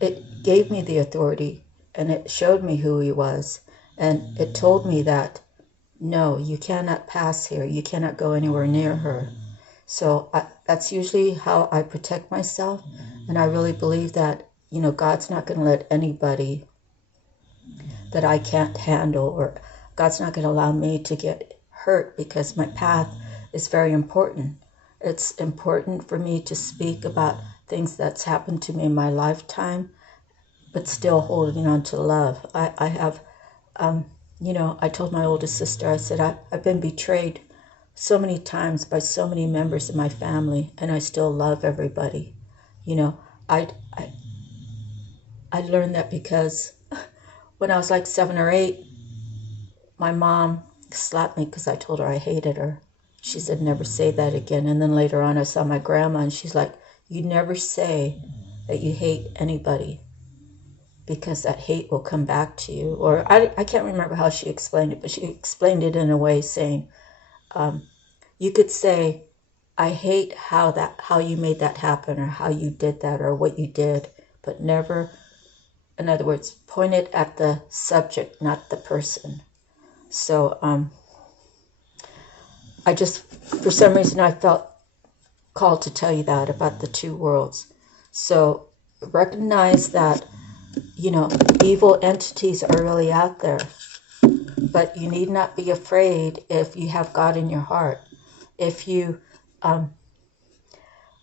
it gave me the authority, and it showed me who he was, and it told me that, no, you cannot pass here. You cannot go anywhere near her. So that's usually how I protect myself, and I really believe that, you know, God's not going to let anybody that I can't handle, or God's not going to allow me to get hurt, because my path is very important. It's important for me to speak about things that's happened to me in my lifetime, but still holding on to love. I have, you know, I told my oldest sister, I said, I've been betrayed so many times by so many members of my family, and I still love everybody. You know, I learned that because when I was like 7 or 8, my mom slapped me because I told her I hated her. She said, never say that again. And then later on, I saw my grandma, and she's like, you never say that you hate anybody, because that hate will come back to you. Or I can't remember how she explained it, but she explained it in a way saying, you could say, I hate how you made that happen, or how you did that, or what you did, but never, in other words, point it at the subject, not the person. So I just, for some reason, I felt called to tell you that about the two worlds. So recognize that, you know, evil entities are really out there, but you need not be afraid if you have God in your heart. If you are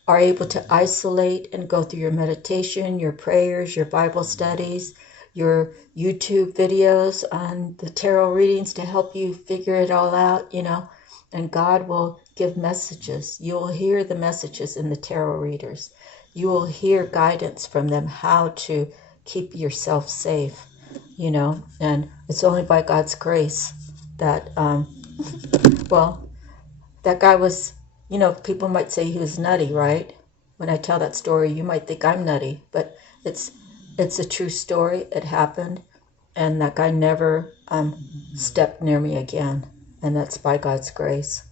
able to isolate and go through your meditation, your prayers, your Bible studies, your YouTube videos on the tarot readings to help you figure it all out, you know, and God will give messages. You will hear the messages in the tarot readers. You will hear guidance from them how to keep yourself safe, you know, and it's only by God's grace that, well, that guy was, you know, people might say he was nutty, right? When I tell that story, you might think I'm nutty, but it's a true story. It happened, and that guy never stepped near me again, and that's by God's grace.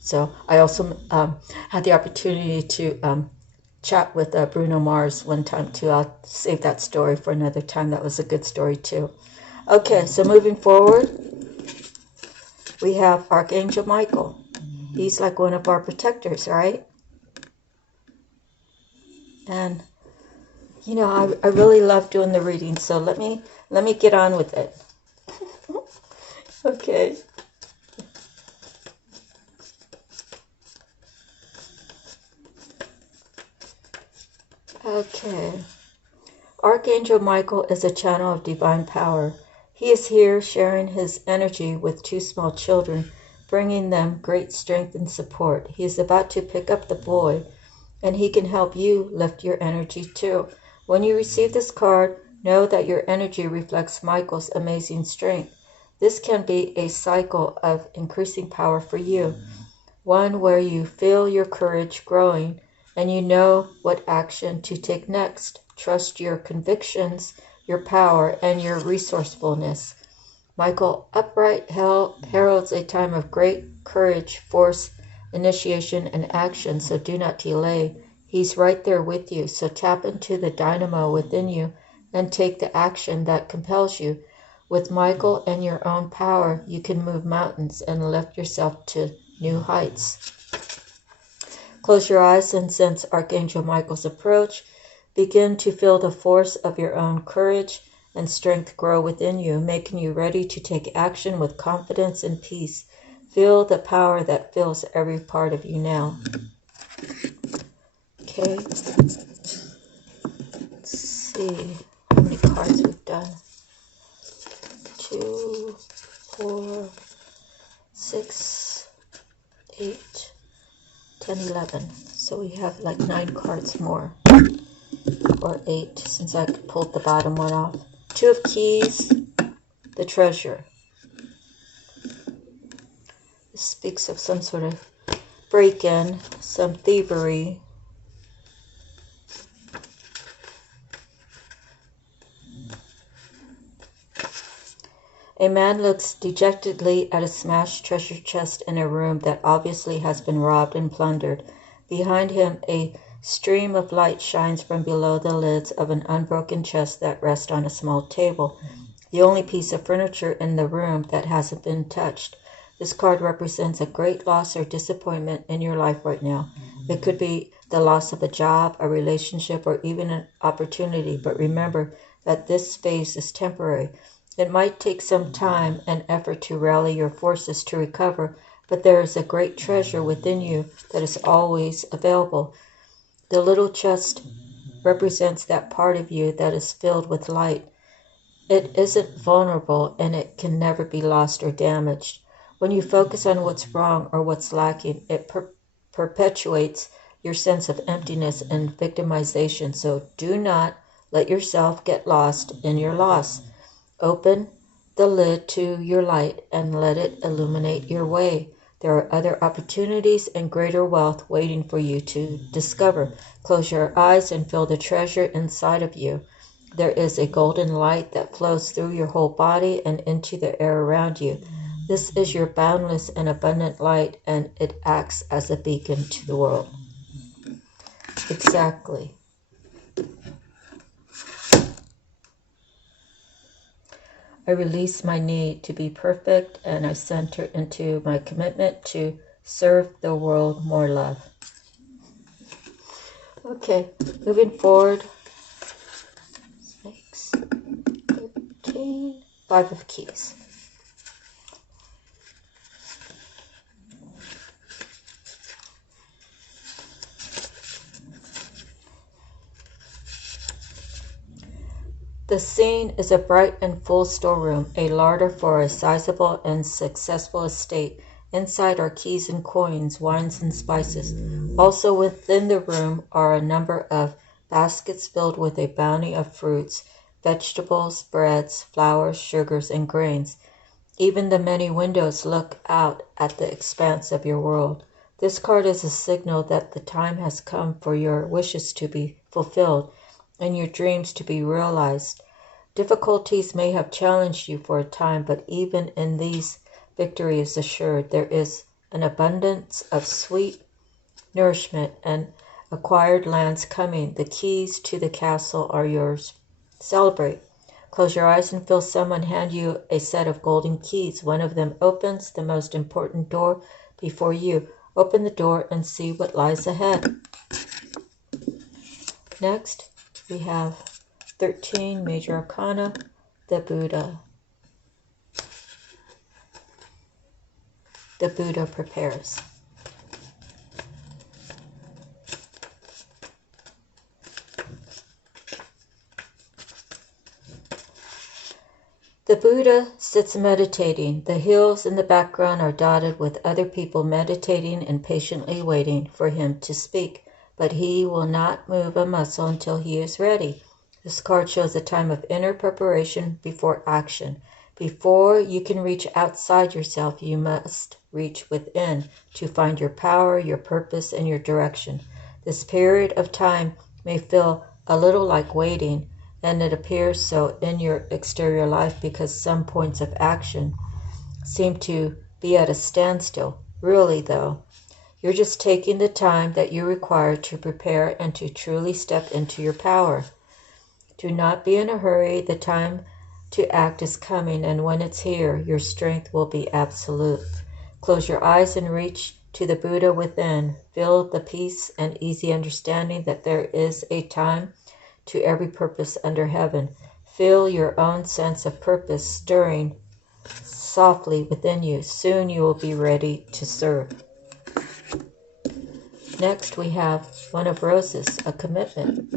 So I also had the opportunity to chat with Bruno Mars one time too. I'll save that story for another time. That was a good story too. Okay, so moving forward, we have Archangel Michael. He's like one of our protectors, right? And you know, I really love doing the reading, so let me get on with it. Okay. Okay. Archangel Michael is a channel of divine power. He is here sharing his energy with two small children, bringing them great strength and support. He is about to pick up the boy, and he can help you lift your energy too. When you receive this card, know that your energy reflects Michael's amazing strength. This can be a cycle of increasing power for you, one where you feel your courage growing and you know what action to take next. Trust your convictions, your power, and your resourcefulness. Michael upright heralds a time of great courage, force, initiation, and action, so do not delay. He's right there with you, so tap into the dynamo within you and take the action that compels you. With Michael and your own power, you can move mountains and lift yourself to new heights. Close your eyes and sense Archangel Michael's approach. Begin to feel the force of your own courage and strength grow within you, making you ready to take action with confidence and peace. Feel the power that fills every part of you now. Okay. Let's see how many cards we've done. 2, 4, 6, 8, 10, 11. So we have like 9 cards more. Or 8, since I pulled the bottom one off. 2 of Keys, the Treasure. This speaks of some sort of break-in, some thievery. A man looks dejectedly at a smashed treasure chest in a room that obviously has been robbed and plundered. Behind him, a stream of light shines from below the lids of an unbroken chest that rests on a small table, the only piece of furniture in the room that hasn't been touched. This card represents a great loss or disappointment in your life right now. It could be the loss of a job, a relationship, or even an opportunity, but remember that this phase is temporary. It might take some time and effort to rally your forces to recover, but there is a great treasure within you that is always available. The little chest represents that part of you that is filled with light. It isn't vulnerable and it can never be lost or damaged. When you focus on what's wrong or what's lacking, it perpetuates your sense of emptiness and victimization. So do not let yourself get lost in your loss. Open the lid to your light and let it illuminate your way. There are other opportunities and greater wealth waiting for you to discover. Close your eyes and feel the treasure inside of you. There is a golden light that flows through your whole body and into the air around you. This is your boundless and abundant light, and it acts as a beacon to the world. Exactly. I release my need to be perfect, and I center into my commitment to serve the world more love. Okay, moving forward. 6, 13, 5 of Keys. The scene is a bright and full storeroom, a larder for a sizable and successful estate. Inside are keys and coins, wines and spices. Also within the room are a number of baskets filled with a bounty of fruits, vegetables, breads, flours, sugars, and grains. Even the many windows look out at the expanse of your world. This card is a signal that the time has come for your wishes to be fulfilled and your dreams to be realized. Difficulties may have challenged you for a time, but even in these, victory is assured. There is an abundance of sweet nourishment and acquired lands coming. The keys to the castle are yours. Celebrate. Close your eyes and feel someone hand you a set of golden keys. One of them opens the most important door before you. Open the door and see what lies ahead. Next, we have 13 Major Arcana, the Buddha. The Buddha prepares. The Buddha sits meditating. The hills in the background are dotted with other people meditating and patiently waiting for him to speak, but he will not move a muscle until he is ready. This card shows a time of inner preparation before action. Before you can reach outside yourself, you must reach within to find your power, your purpose, and your direction. This period of time may feel a little like waiting, and it appears so in your exterior life because some points of action seem to be at a standstill. Really, though, you're just taking the time that you require to prepare and to truly step into your power. Do not be in a hurry. The time to act is coming, and when it's here, your strength will be absolute. Close your eyes and reach to the Buddha within. Feel the peace and easy understanding that there is a time to every purpose under heaven. Feel your own sense of purpose stirring softly within you. Soon you will be ready to serve. Next we have One of Roses, a commitment.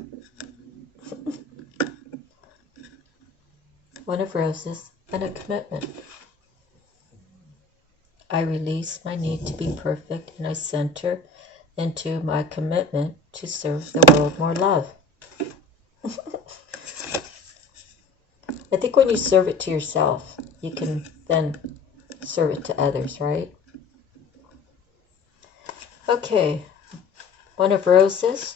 One of Roses and a commitment. I release my need to be perfect and I center into my commitment to serve the world more love. I think when you serve it to yourself, you can then serve it to others, right? Okay, One of Roses.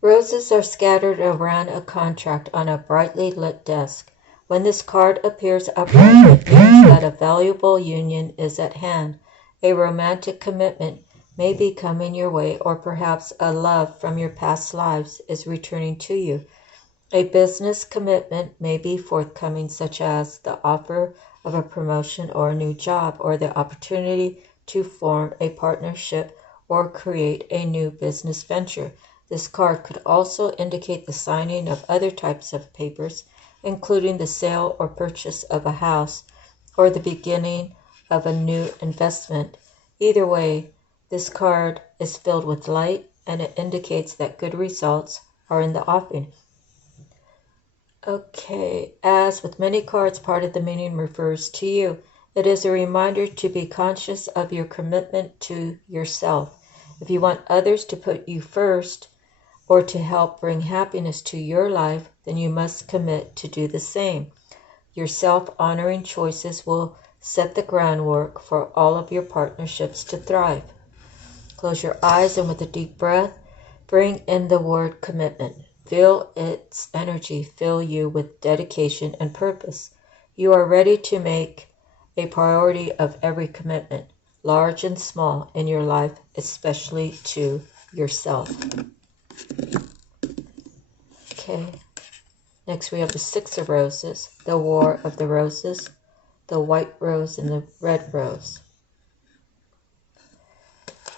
Roses are scattered around a contract on a brightly lit desk. When this card appears upright, it means that a valuable union is at hand. A romantic commitment may be coming your way, or perhaps a love from your past lives is returning to you. A business commitment may be forthcoming, such as the offer of a promotion or a new job, or the opportunity to form a partnership or create a new business venture. This card could also indicate the signing of other types of papers, including the sale or purchase of a house or the beginning of a new investment. Either way, this card is filled with light and it indicates that good results are in the offing. Okay, as with many cards, part of the meaning refers to you. It is a reminder to be conscious of your commitment to yourself. If you want others to put you first, or to help bring happiness to your life, then you must commit to do the same. Your self-honoring choices will set the groundwork for all of your partnerships to thrive. Close your eyes and with a deep breath, bring in the word commitment. Feel its energy fill you with dedication and purpose. You are ready to make a priority of every commitment, large and small, in your life, especially to yourself. Okay, next we have the Six of Roses, the War of the Roses, the white rose and the red rose.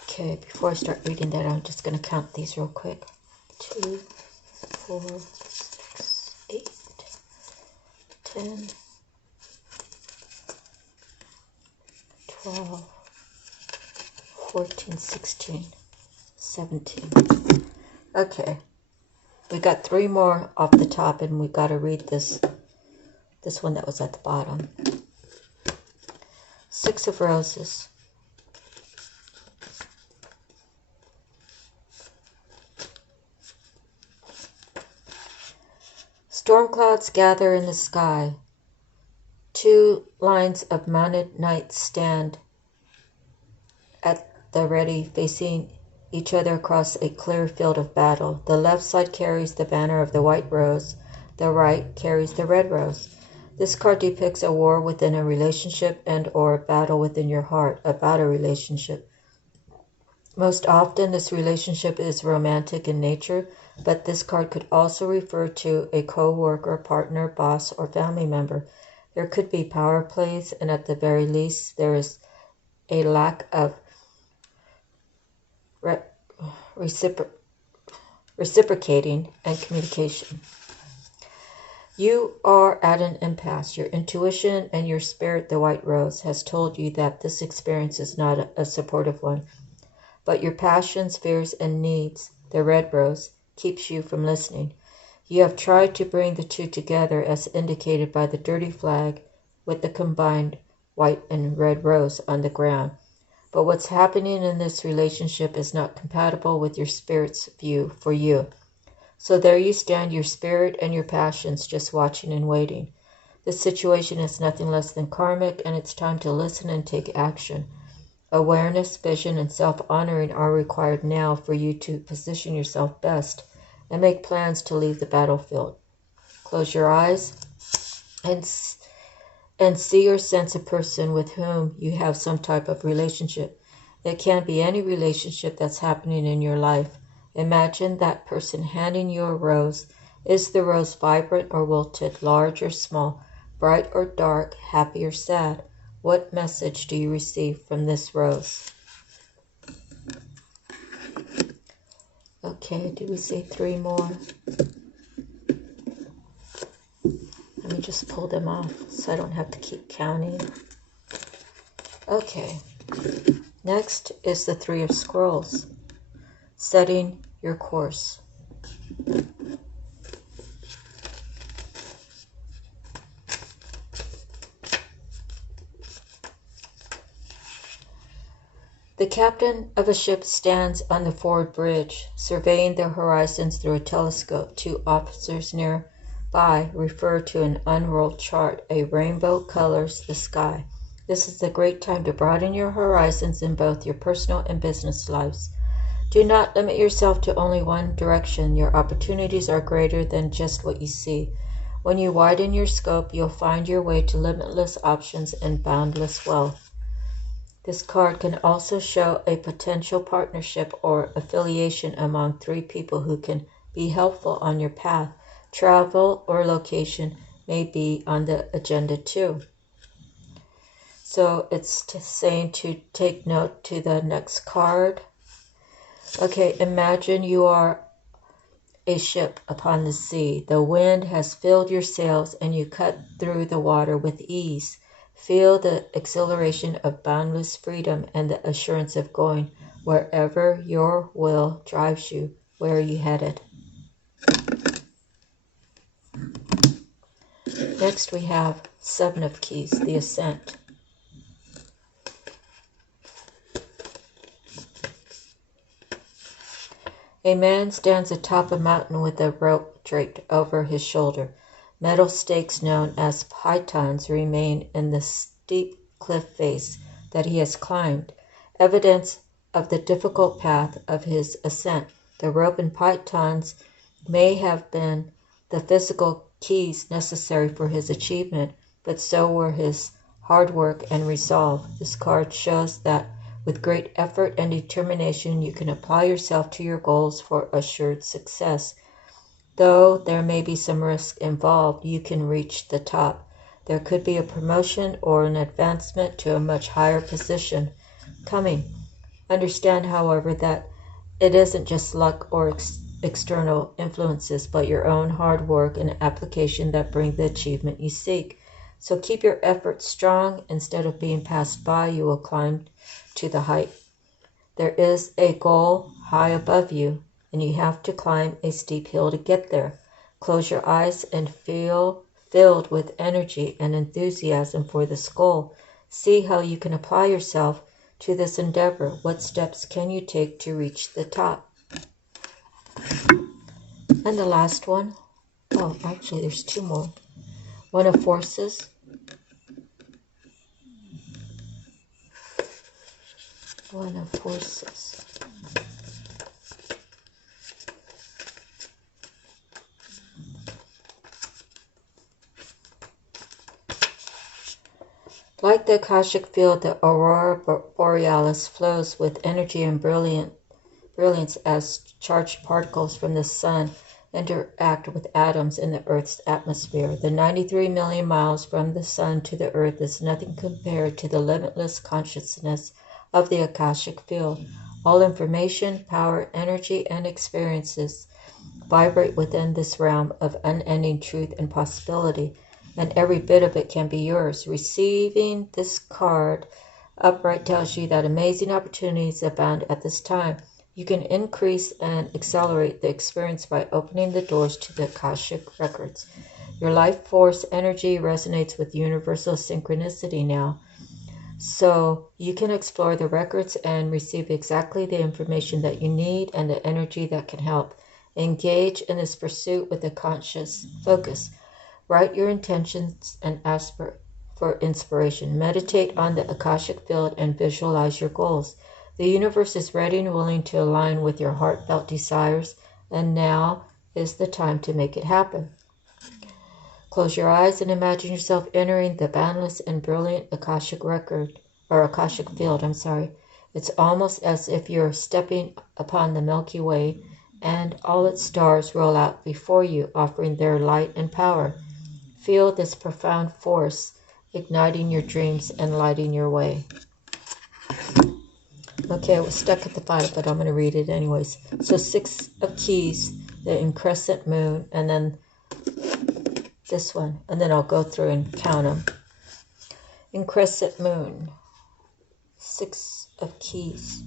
Okay, before I start reading that, I'm just going to count these real quick. 2, 4, 6, 8, 10, 12, 14, 16, 17. Okay. We got 3 more off the top, and we got to read this one that was at the bottom. Six of Roses. Storm clouds gather in the sky. 2 lines of mounted knights stand at the ready, facing each other across a clear field of battle. The left side carries the banner of the white rose. The right carries the red rose. This card depicts a war within a relationship and or a battle within your heart about a relationship. Most often this relationship is romantic in nature, but this card could also refer to a co-worker, partner, boss, or family member. There could be power plays, and at the very least there is a lack of reciprocating and communication. You are at an impasse. Your intuition and your spirit, the white rose, has told you that this experience is not a supportive one. But your passions, fears, and needs, the red rose, keeps you from listening. You have tried to bring the two together as indicated by the dirty flag with the combined white and red rose on the ground. But what's happening in this relationship is not compatible with your spirit's view for you. So there you stand, your spirit and your passions just watching and waiting. This situation is nothing less than karmic, and it's time to listen and take action. Awareness, vision, and self-honoring are required now for you to position yourself best and make plans to leave the battlefield. Close your eyes and see or sense a person with whom you have some type of relationship. It can be any relationship that's happening in your life. Imagine that person handing you a rose. Is the rose vibrant or wilted, large or small, bright or dark, happy or sad? What message do you receive from this rose? Okay, did we say 3 more? Let me just pull them off so I don't have to keep counting. Okay, next is the 3 of Squirrels, setting your course. The captain of a ship stands on the forward bridge, surveying the horizons through a telescope. 2 officers nearby refer to an unrolled chart. A rainbow colors the sky. This is a great time to broaden your horizons in both your personal and business lives. Do not limit yourself to only one direction. Your opportunities are greater than just what you see. When you widen your scope, you'll find your way to limitless options and boundless wealth. This card can also show a potential partnership or affiliation among 3 people who can be helpful on your path. Travel or location may be on the agenda too. So it's saying to take note to the next card. Okay, imagine you are a ship upon the sea. The wind has filled your sails and you cut through the water with ease. Feel the exhilaration of boundless freedom and the assurance of going wherever your will drives you. Where are you headed? Next we have 7 of Keys, the Ascent. A man stands atop a mountain with a rope draped over his shoulder. Metal stakes known as pythons remain in the steep cliff face that he has climbed, evidence of the difficult path of his ascent. The rope and pythons may have been the physical keys necessary for his achievement, but so were his hard work and resolve. This card shows that with great effort and determination, you can apply yourself to your goals for assured success. Though there may be some risk involved, you can reach the top. There could be a promotion or an advancement to a much higher position coming. Understand, however, that it isn't just luck or external influences, but your own hard work and application that bring the achievement you seek. So keep your efforts strong. Instead of being passed by, you will climb to the height. There is a goal high above you, and you have to climb a steep hill to get there. Close your eyes and feel filled with energy and enthusiasm for this goal. See how you can apply yourself to this endeavor. What steps can you take to reach the top? And the last one, oh, actually there's 2 more. 1 of Forces. 1 of Forces. Like the Akashic field, the aurora borealis flows with energy and brilliance as charged particles from the sun interact with atoms in the Earth's atmosphere. The 93 million miles from the sun to the Earth is nothing compared to the limitless consciousness of the Akashic field. All information, power, energy, and experiences vibrate within this realm of unending truth and possibility, and every bit of it can be yours. Receiving this card upright tells you that amazing opportunities abound at this time. You can increase and accelerate the experience by opening the doors to the Akashic records. Your life force energy resonates with universal synchronicity now, so you can explore the records and receive exactly the information that you need and the energy that can help. Engage in this pursuit with a conscious focus. Write your intentions and ask for inspiration. Meditate on the Akashic field and visualize your goals. The universe is ready and willing to align with your heartfelt desires, and now is the time to make it happen. Close your eyes and imagine yourself entering the boundless and brilliant Akashic field. It's almost as if you're stepping upon the Milky Way, and all its stars roll out before you, offering their light and power. Feel this profound force igniting your dreams and lighting your way. Okay, I was stuck at the bottom, but I'm going to read it anyways. So 6 of keys, the increscent moon, and then this one. And then I'll go through and count them. Increscent moon, 6 of keys.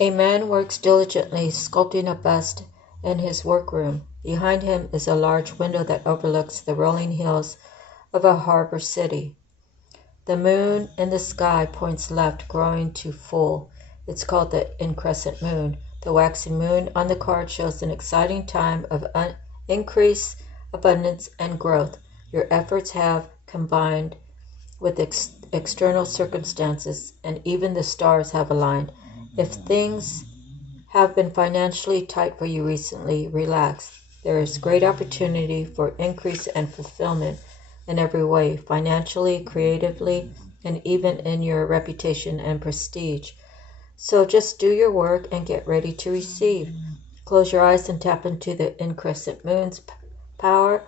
A man works diligently, sculpting a bust in his workroom. Behind him is a large window that overlooks the rolling hills of a harbor city. The moon in the sky points left, growing to full. It's called the increscent moon. The waxing moon on the card shows an exciting time of increase, abundance, and growth. Your efforts have combined with external circumstances, and even the stars have aligned. If things have been financially tight for you recently, relax. There is great opportunity for increase and fulfillment in every way, financially, creatively, and even in your reputation and prestige. So just do your work and get ready to receive. Close your eyes and tap into the increscent moon's power.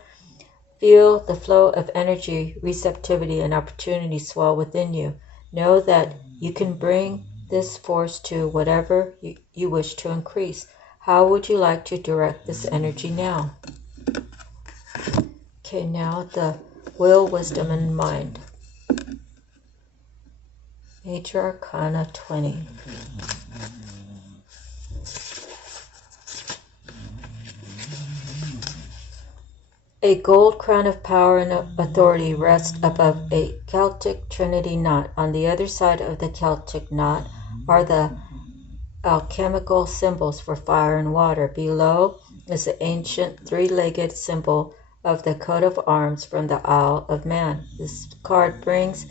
Feel the flow of energy, receptivity, and opportunity swell within you. Know that you can bring this force to whatever you wish to increase. How would you like to direct this energy now? Okay, now the will, wisdom, and mind. Major Arcana 20. A gold crown of power and authority rests above a Celtic Trinity knot. On the other side of the Celtic knot are the alchemical symbols for fire and water. Below is the ancient three-legged symbol of the coat of arms from the Isle of Man. This card brings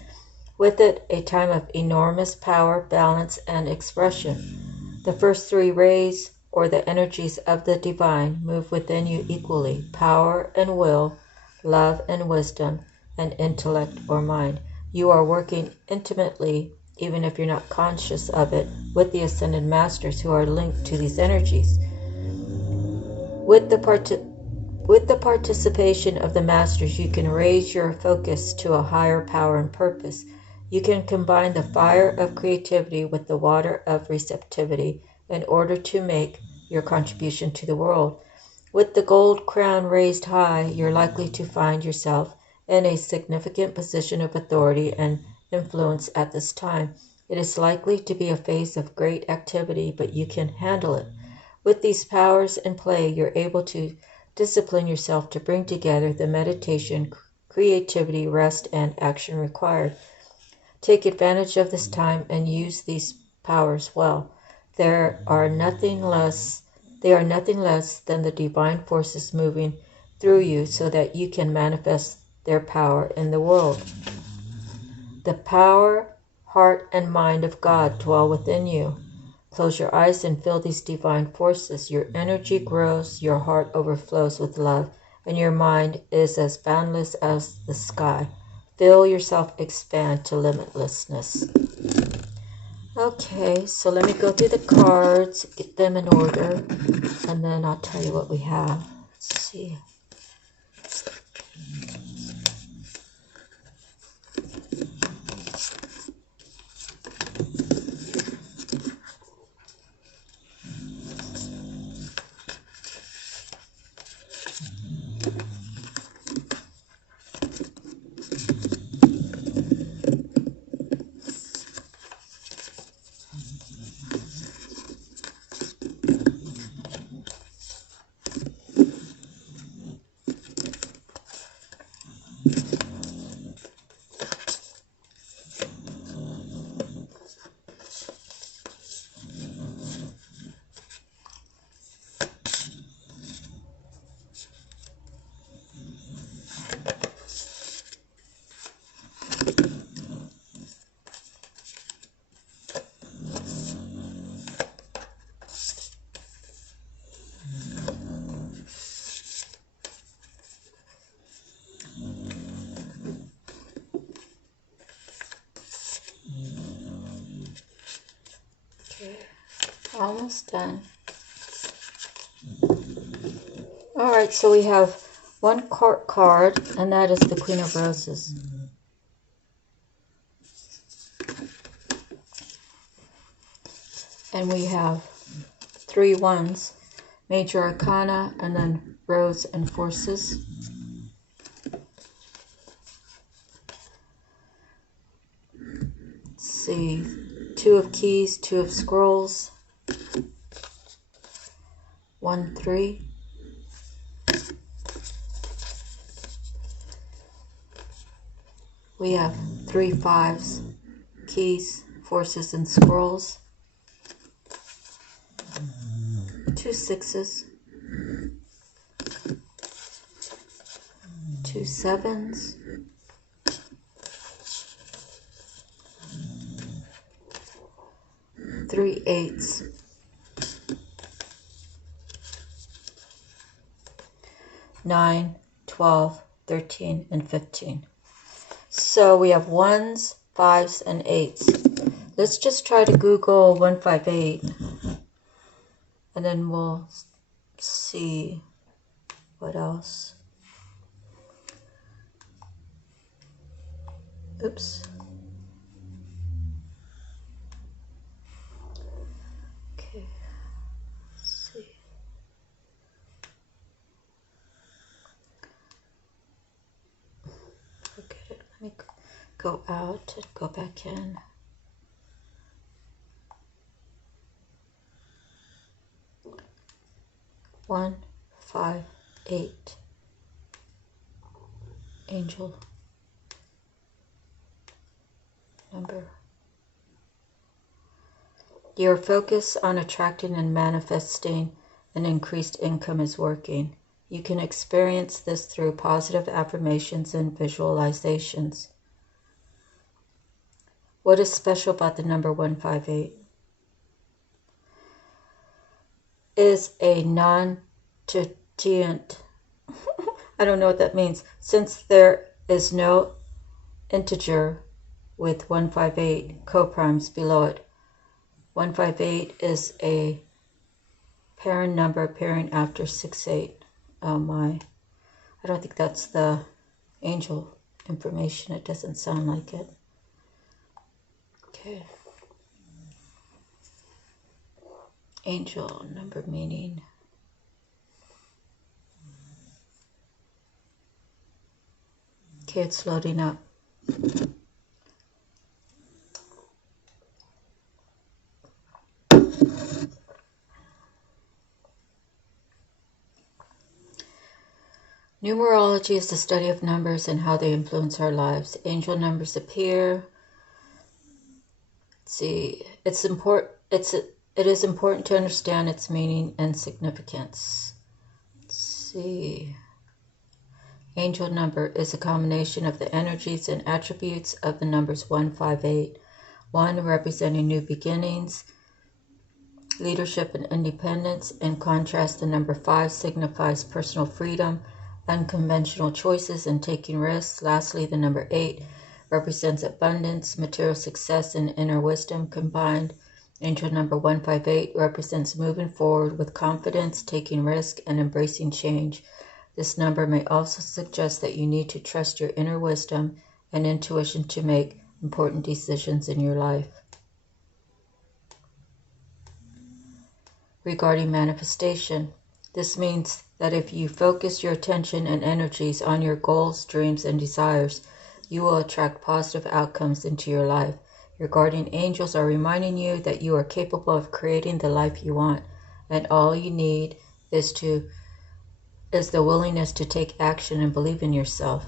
with it a time of enormous power, balance, and expression. The first 3 rays, or the energies of the divine, move within you equally: power and will, love and wisdom, and intellect or mind. You are working intimately, even if you're not conscious of it, with the ascended masters who are linked to these energies. With the participation of the masters, you can raise your focus to a higher power and purpose. You can combine the fire of creativity with the water of receptivity in order to make your contribution to the world. With the gold crown raised high, you're likely to find yourself in a significant position of authority and influence at this time. It is likely to be a phase of great activity, but you can handle it. With these powers in play, you're able to discipline yourself to bring together the meditation, creativity, rest, and action required. Take advantage of this time and use these powers well. They are nothing less than the divine forces moving through you so that you can manifest their power in the world. The power, heart, and mind of God dwell within you. Close your eyes and feel these divine forces. Your energy grows, your heart overflows with love, and your mind is as boundless as the sky. Feel yourself expand to limitlessness. Okay, so let me go through the cards, get them in order, and then I'll tell you what we have. Let's see. Almost done. All right, so we have one card, and that is the Queen of Roses. And we have 3 wands, Major Arcana, and then Rose and Forces. Let's see, 2 of Keys, 2 of Squirrels, 1, 3. We have 3 5s, Keys, Forces, and Squirrels. 2 6s, 2 7s, 3 8s, 9, 12, 13, and 15. So we have 1s, 5s, and 8s. Let's just try to Google 158, and then we'll see what else. Oops. Okay, let's see. Forget it. Let me go out and go back in. One, 5, 8. Angel number. Your focus on attracting and manifesting an increased income is working. You can experience this through positive affirmations and visualizations. What is special about the number 158? Is a non-tertiant. I don't know what that means. Since there is no integer with 158 coprimes below it, 158 is a parent number appearing after 68. Oh my. I don't think that's the angel information. It doesn't sound like it. Okay. Angel number meaning. Okay, it's loading up. Numerology is the study of numbers and how they influence our lives. Angel numbers appear. Let's see. It is important to understand its meaning and significance. Let's see. Angel number is a combination of the energies and attributes of the numbers 158. 1 representing new beginnings, leadership and independence. In contrast, the number 5 signifies personal freedom, unconventional choices, and taking risks. Lastly, the number 8 represents abundance, material success, and inner wisdom combined. Angel number 158 represents moving forward with confidence, taking risk, and embracing change. This number may also suggest that you need to trust your inner wisdom and intuition to make important decisions in your life. Regarding manifestation, this means that if you focus your attention and energies on your goals, dreams, and desires, you will attract positive outcomes into your life. Your guardian angels are reminding you that you are capable of creating the life you want, and all you need is the willingness to take action and believe in yourself.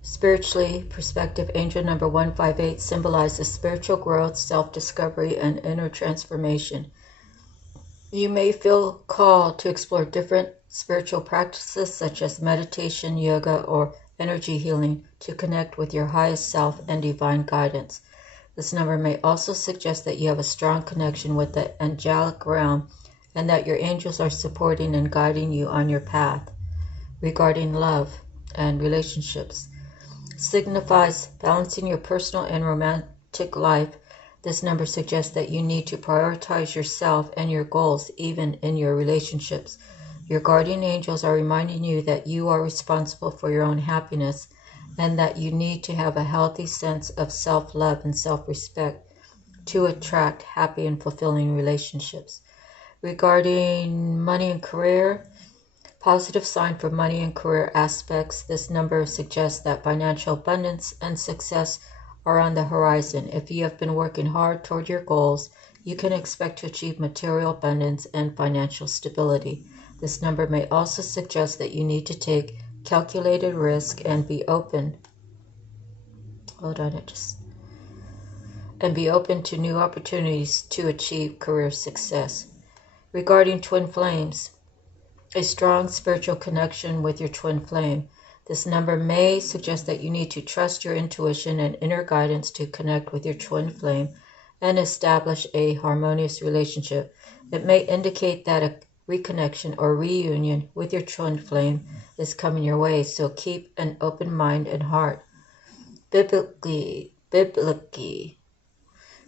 Spiritually, perspective, angel number 158 symbolizes spiritual growth, self-discovery, and inner transformation. You may feel called to explore different spiritual practices such as meditation, yoga, or energy healing to connect with your highest self and divine guidance. This number may also suggest that you have a strong connection with the angelic realm and that your angels are supporting and guiding you on your path. Regarding love and relationships, signifies balancing your personal and romantic life. This number suggests that you need to prioritize yourself and your goals even in your relationships. Your guardian angels are reminding you that you are responsible for your own happiness and that you need to have a healthy sense of self-love and self-respect to attract happy and fulfilling relationships. Regarding money and career, positive sign for money and career aspects. This number suggests that financial abundance and success are on the horizon. If you have been working hard toward your goals, you can expect to achieve material abundance and financial stability. This number may also suggest that you need to take calculated risk and be open. And be open to new opportunities to achieve career success. Regarding twin flames, a strong spiritual connection with your twin flame. This number may suggest that you need to trust your intuition and inner guidance to connect with your twin flame and establish a harmonious relationship. It may indicate that a reconnection or reunion with your twin flame is coming your way, so keep an open mind and heart. Biblically,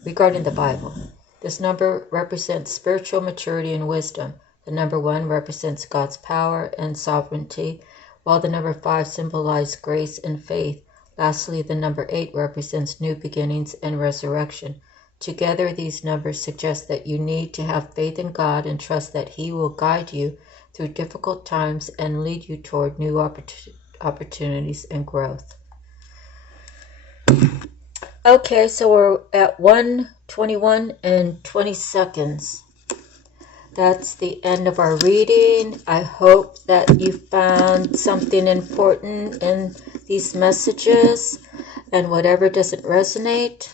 regarding the Bible, this number represents spiritual maturity and wisdom. The number 1 represents God's power and sovereignty, while the number 5 symbolizes grace and faith. Lastly, the number 8 represents new beginnings and resurrection. Together, these numbers suggest that you need to have faith in God and trust that He will guide you through difficult times and lead you toward new opportunities and growth. Okay, so we're at 1:21 and 20 seconds. That's the end of our reading. I hope that you found something important in these messages, and whatever doesn't resonate,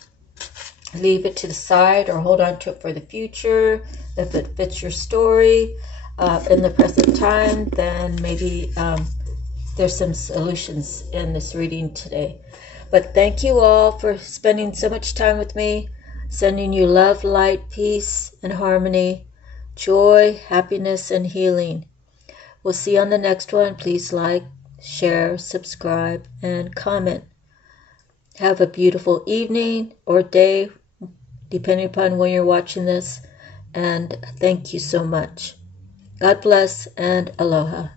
leave it to the side or hold on to it for the future. If it fits your story in the present time, then maybe there's some solutions in this reading today. But thank you all for spending so much time with me, sending you love, light, peace, and harmony, joy, happiness, and healing. We'll see you on the next one. Please like, share, subscribe, and comment. Have a beautiful evening or day, depending upon when you're watching this. And thank you so much. God bless and aloha.